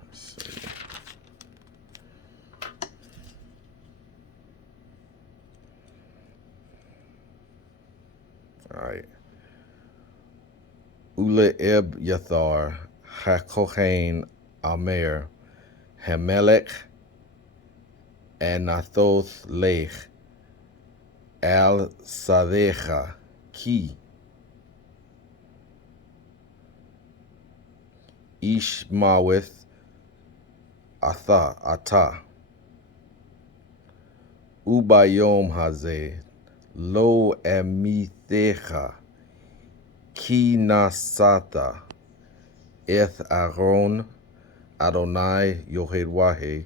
Let's see. All right. Ule Eb Yathar, HaKohen Amer, Hamelech, Anathoth Lech, Al Sadecha, Ki, Ishmaweth, Ata, Ubayom Hazeh, Lo Amithecha, Ki Nasata, Eth Aaron Adonai Yehowah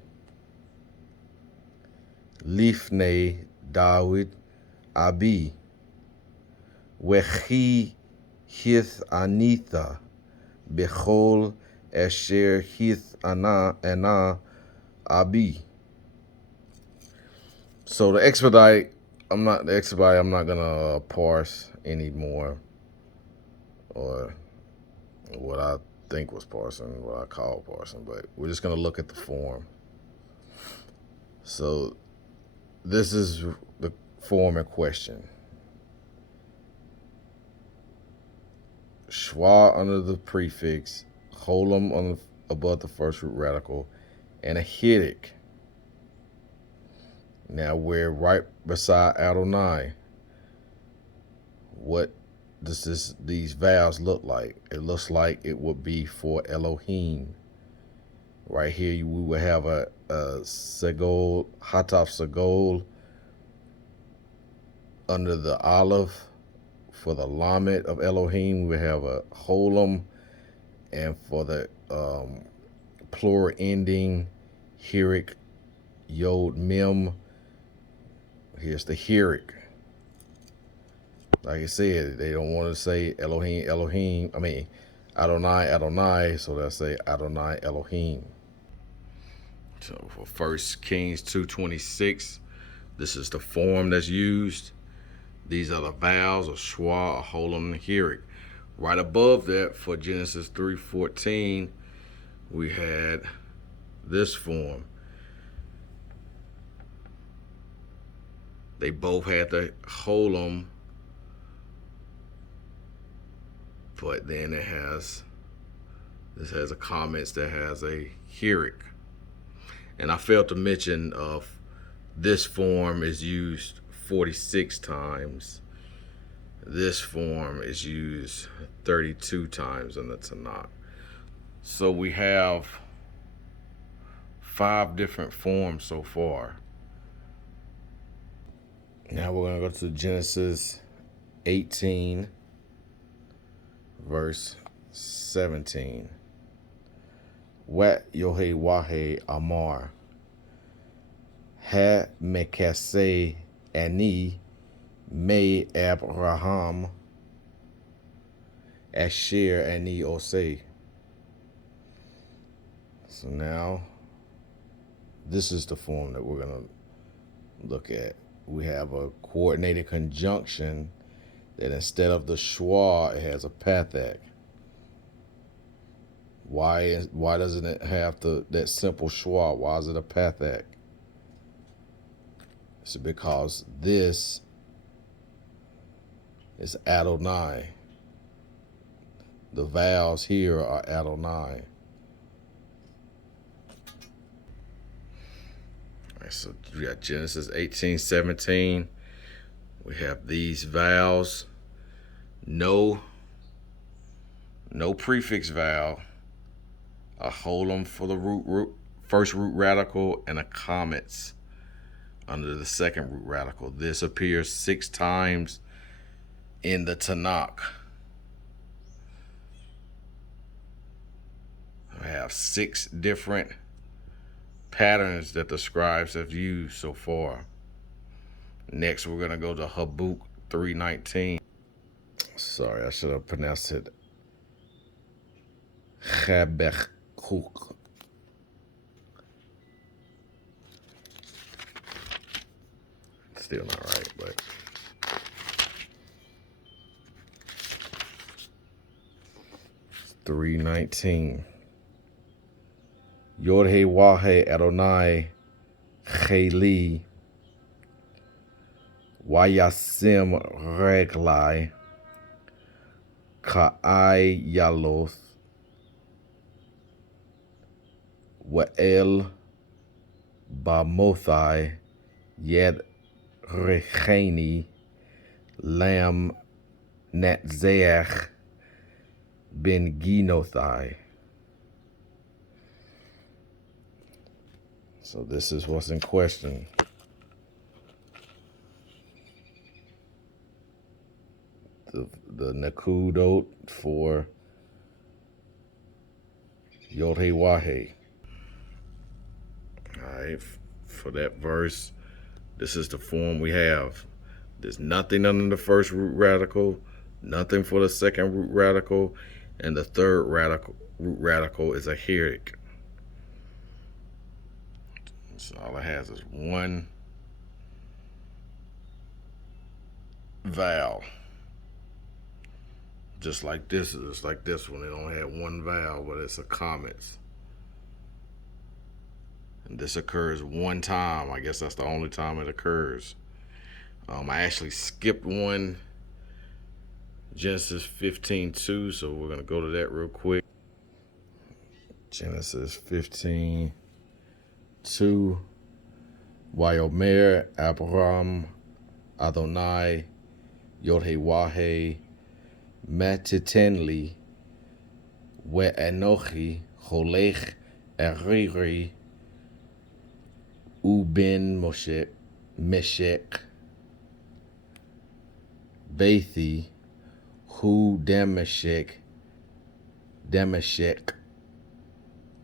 Lifnei David Abi Wechi Hith Anitha Bechol Asher Hith Ana Abi. So the expedite, I'm not gonna parse anymore, or what I think was parsing, what I call parsing, but we're just gonna look at the form. So this is the form in question. Schwa under the prefix, holum above the first root radical, and a hitic. Now we're right beside Adonai. What does these vowels look like? It looks like it would be for Elohim. Right here, we would have a segol, hataf segol under the aleph. For the lamed of Elohim, we have a holum, and for the plural ending, hirik, yod, mem. Here's the hirik. Like I said, they don't want to say Elohim, Adonai, so they'll say Adonai Elohim. So for 1 Kings 2:26, this is the form that's used. These are the vowels of schwa, holum, and hirik. Right above that, for Genesis 3:14, we had this form. They both had the holum, but then this has a comments that has a hirik. And I failed to mention this form is used 46 times. This form is used 32 times in the Tanakh. So we have 5 different forms so far. Now we're going to go to Genesis 18, verse 17. Wat Yehowah Amar Ha Mekase Ani Me Abraham Asher Ani Osei. So now this is the form that we're going to look at. We have a coordinated conjunction that instead of the schwa, it has a pathak. Why doesn't it have that simple schwa? Why is it a pathak? It's because this is Adonai. The vowels here are Adonai. All right, so we got Genesis 18:17. We have these vowels. No prefix vowel. A holum for the first root radical, and a comments under the second root radical. This appears 6 times in the Tanakh. I have 6 different patterns that the scribes have used so far. Next, we're going to go to Habakkuk 3:19. Sorry, I should have pronounced it Habakkuk. Still not right, but 3:19. Yehowah Adonai Cheli Wayasim Reglai Ka'ai Yaloth Wa'el Bamothai Yed Recheni Lam Natzeach Ben Ginothai. So this is what's in question. The Nakudot for Yehowah. All right, for that verse, this is the form we have. There's nothing under the first root radical, nothing for the second root radical, and the third root radical is a heretic. So all it has is one vowel. Just like this one. They don't have one vowel, but it's a comments. And this occurs one time. I guess that's the only time it occurs. I actually skipped one, Genesis 15:2, so we're going to go to that real quick. Genesis 15:2. Vayomer Abraham Adonai Yehowah Matitenli We'anochi Cholech Ariri Uben Meshek Bethi Hu Damashek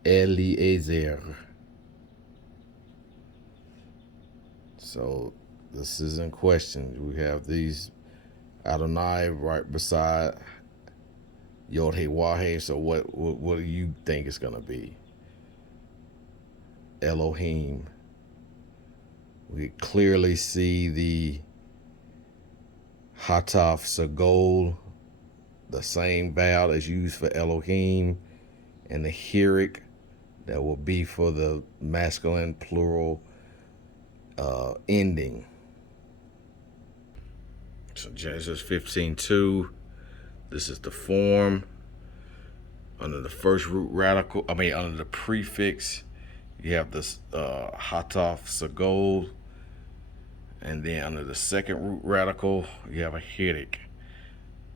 Eliezer. So this is in question. We have these Adonai right beside Yehowah. So what do you think it's gonna be? Elohim. We clearly see the Hataf Sagol, the same vowel that's used for Elohim, and the Hirik that will be for the masculine plural ending. So Genesis 15:2, this is the form. Under the first root radical, under the prefix, you have this Hataf Sagol. And then under the second root radical, you have a heretic.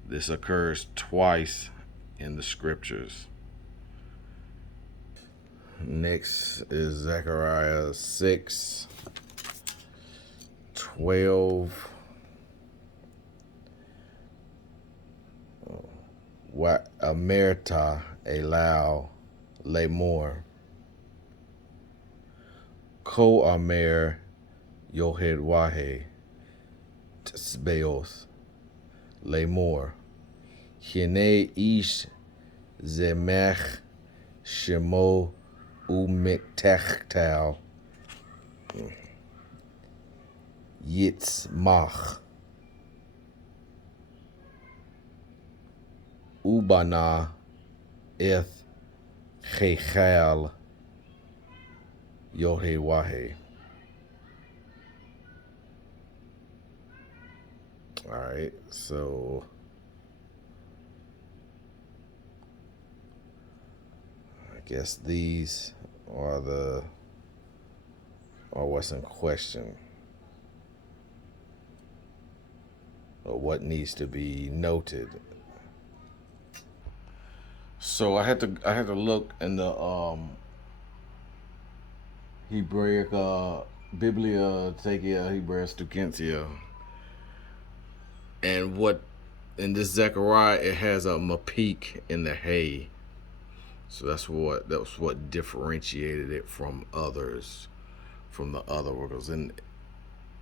This occurs twice in the scriptures. Next is Zechariah 6:12. What Amerta Elau Lemor. Ko Amer Yehowah Tzbeoth Lemor. Hine Ish Zemech Shemo Umiktechtal Yitzmach Ubana Eth Chechal Yehowah. All right, so I guess these are what's in question, or what needs to be noted. So I had to look in the Hebraic Biblia Tekia Hebrea Stukentia. And what in this Zechariah, it has a mapik in the hay, so that's what differentiated it from others, from the other workers. And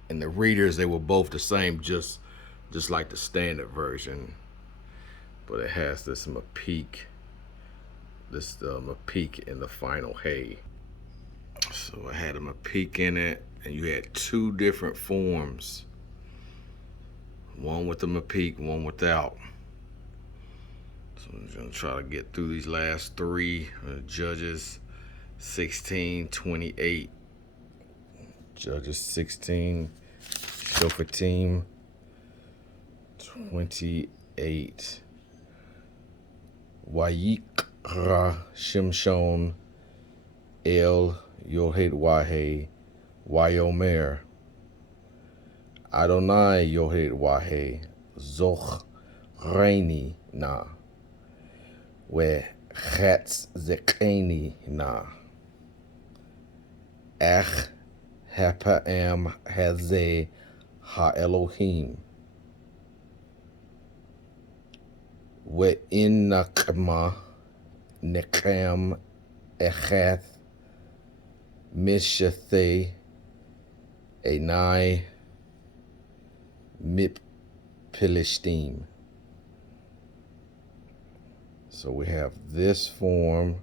the readers, they were both the same, just like the standard version, but it has this mapik, mapik in the final hay. So it had a mapik in it, and you had two different forms. One with the mapik, one without. So I'm going to try to get through these last three. Judges 16:28. Judges 16, Shoftim 28. Vayikra Shimshon El Yehowah Vayomer Adonai Yehowah Zoch Reini Na We Chatz Zekeni Na Ach Hapaam Hazeh Ha Elohim We Innakma Nekam Echath, Mishathe, Enai, Mipilishtim. So we have this form,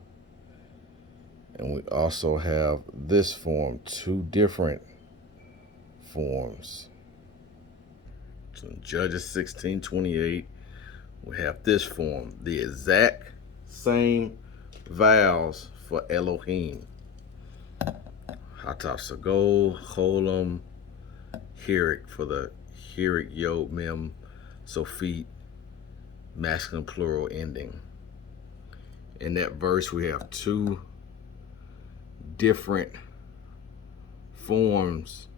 and we also have this form, two different forms. So in Judges 16:28, we have this form, the exact same vowels for Elohim. Hataf Sagol, Cholam, Hirik for the Hirik Yod Mem Sophit masculine plural ending. In that verse, we have two different forms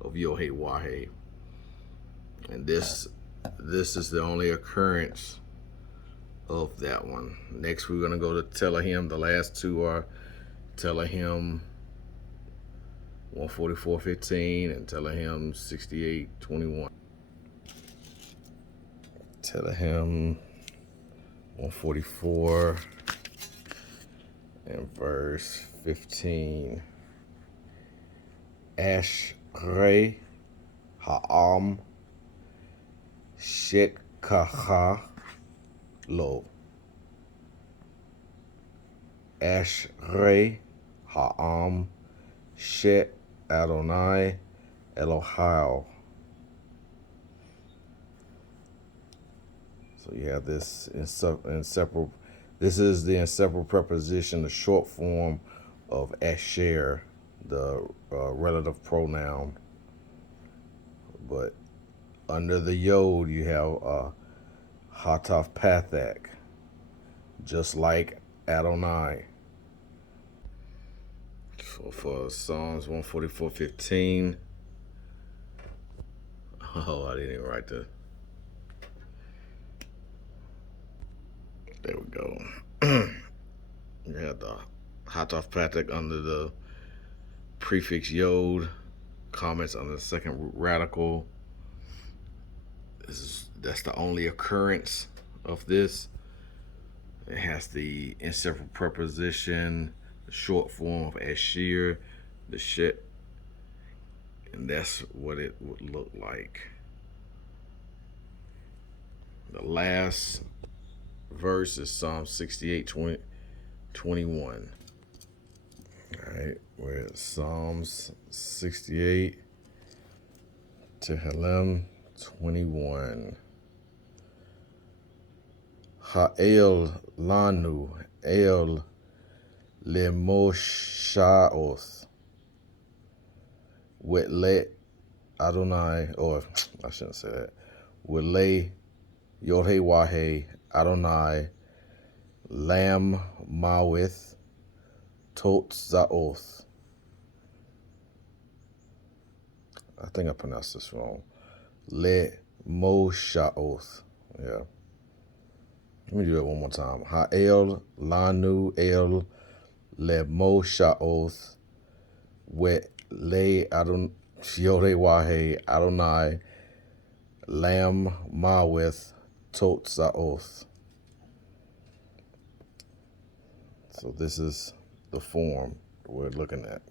of Yehowah, and this is the only occurrence of that one. Next, we're going to go to Telahim. The last two are Telahim 144:15 and Telahim 68:21. Telahim 144 and verse 15. Ashrei ha'am shekacha lo. Ashrei ha'am shet Adonai Elohai. So you have this inseparable. This is the inseparable preposition, the short form of Asher, the relative pronoun. But under the Yod, you have Hataf Pathak, just like Adonai. So for Psalms 144:15. Oh, I didn't even write the. There we go. You have the Hataf Pathak under the prefix Yod, comments on the second radical. That's the only occurrence of this. It has the inseparable preposition, the short form of Asher, the Shet, and that's what it would look like. The last verse is Psalm 68:21. All right, we're at Psalms 68 Tehillim 21. Ha'el lanu el lemoshaoth Witle Adonai, or I shouldn't say that. Witle Yodhewahe Adonai Lam Mawith Tot Zaoth. I think I pronounced this wrong. Le Moshaoth. Yeah. Let me do that one more time. Ha'el lanu el le Moshaoth Wet le Adon Yodhewahe Adonai Lam Mawith Tot Zaoth. So this is the form we're looking at.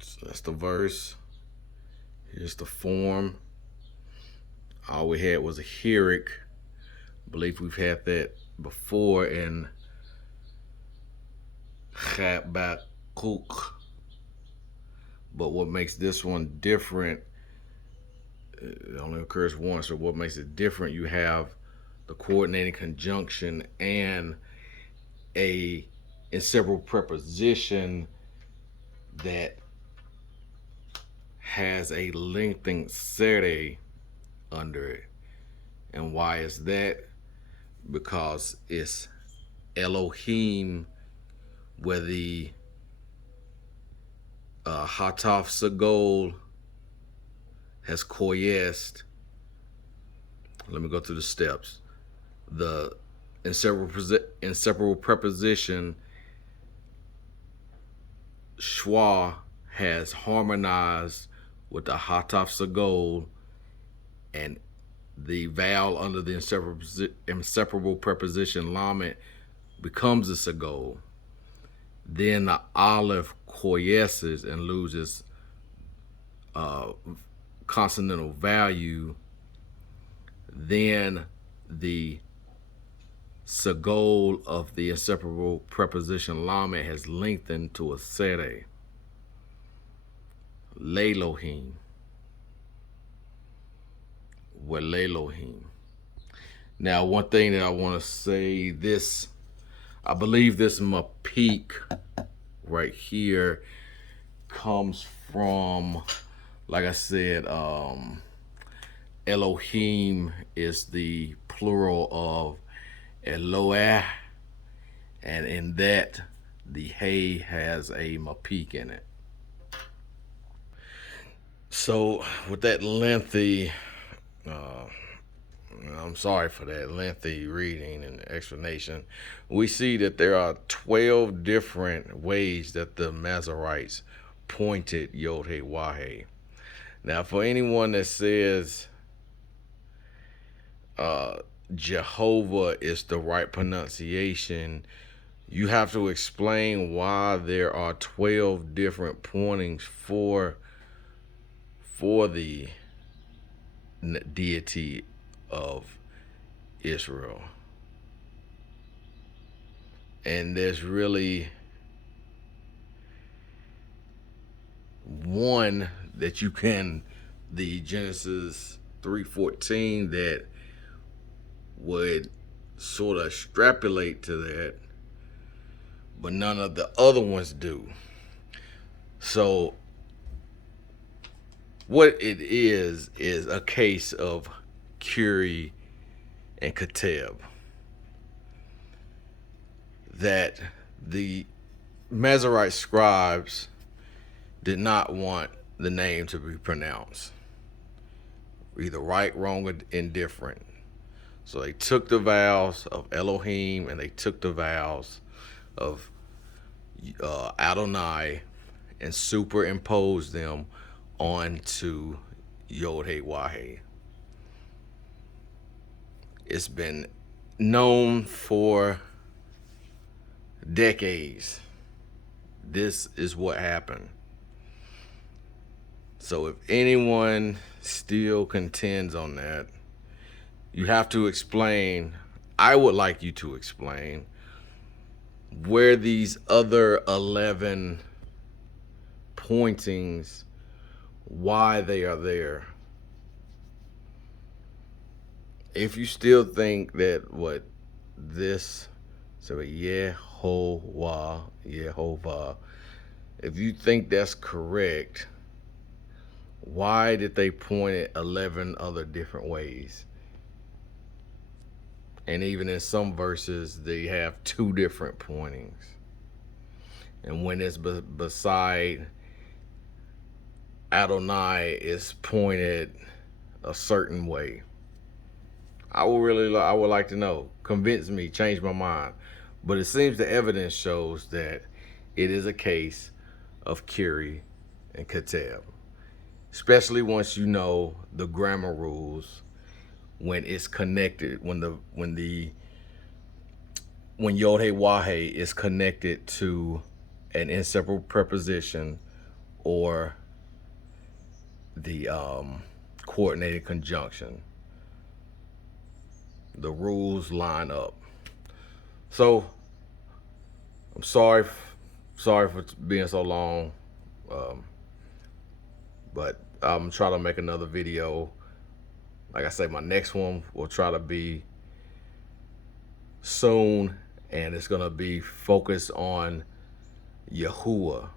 So that's the verse. Here's the form. All we had was a Hirik. I believe we've had that before in Habakkuk. But what makes this one different, it only occurs once, so what makes it different, you have the coordinating conjunction and a inseparable preposition that has a lengthening sere under it. And why is that? Because it's Elohim, where the Hataf Sagol has coalesced. Let me go through the steps. The inseparable preposition Shwa has harmonized with the Hataf Sagol, and the vowel under the inseparable preposition lamed becomes a sagol. Then the aleph quiesces and loses consonantal value. Then the sagol of the inseparable preposition lamed has lengthened to a sere. Lelohim. Welelohim. Now, one thing that I want to say, this, I believe this peak right here comes from, like I said, Elohim is the plural of Eloah, and in that, the hey has a mapik in it. So with that lengthy, I'm sorry for that lengthy reading and explanation, we see that there are 12 different ways that the Masoretes pointed Yehowah. Now, for anyone that says Jehovah is the right pronunciation, you have to explain why there are 12 different pointings for the deity of Israel. And there's really one that you can, the Genesis 3:14, that would sort of extrapolate to that, but none of the other ones do. So what it is a case of Curie and Kateb, that the Masorite scribes did not want the name to be pronounced either right, wrong, or indifferent. So they took the vowels of Elohim and they took the vowels of Adonai and superimposed them onto Yehowah. It's been known for decades. This is what happened. So if anyone still contends on that, you have to explain, I would like you to explain, where these other 11 pointings, why they are there. If you still think that what this, so Yehowah, if you think that's correct, why did they point it 11 other different ways? And even in some verses, they have 2 different pointings. And when it's beside Adonai, is pointed a certain way. I would like to know. Convince me, change my mind. But it seems the evidence shows that it is a case of Curie and Kateb, especially once you know the grammar rules when it's connected, when Yehowah is connected to an inseparable preposition or the coordinated conjunction. The rules line up. So I'm sorry for being so long, but I'm trying to make another video. Like I say, my next one will try to be soon, and it's gonna be focused on Yehowah.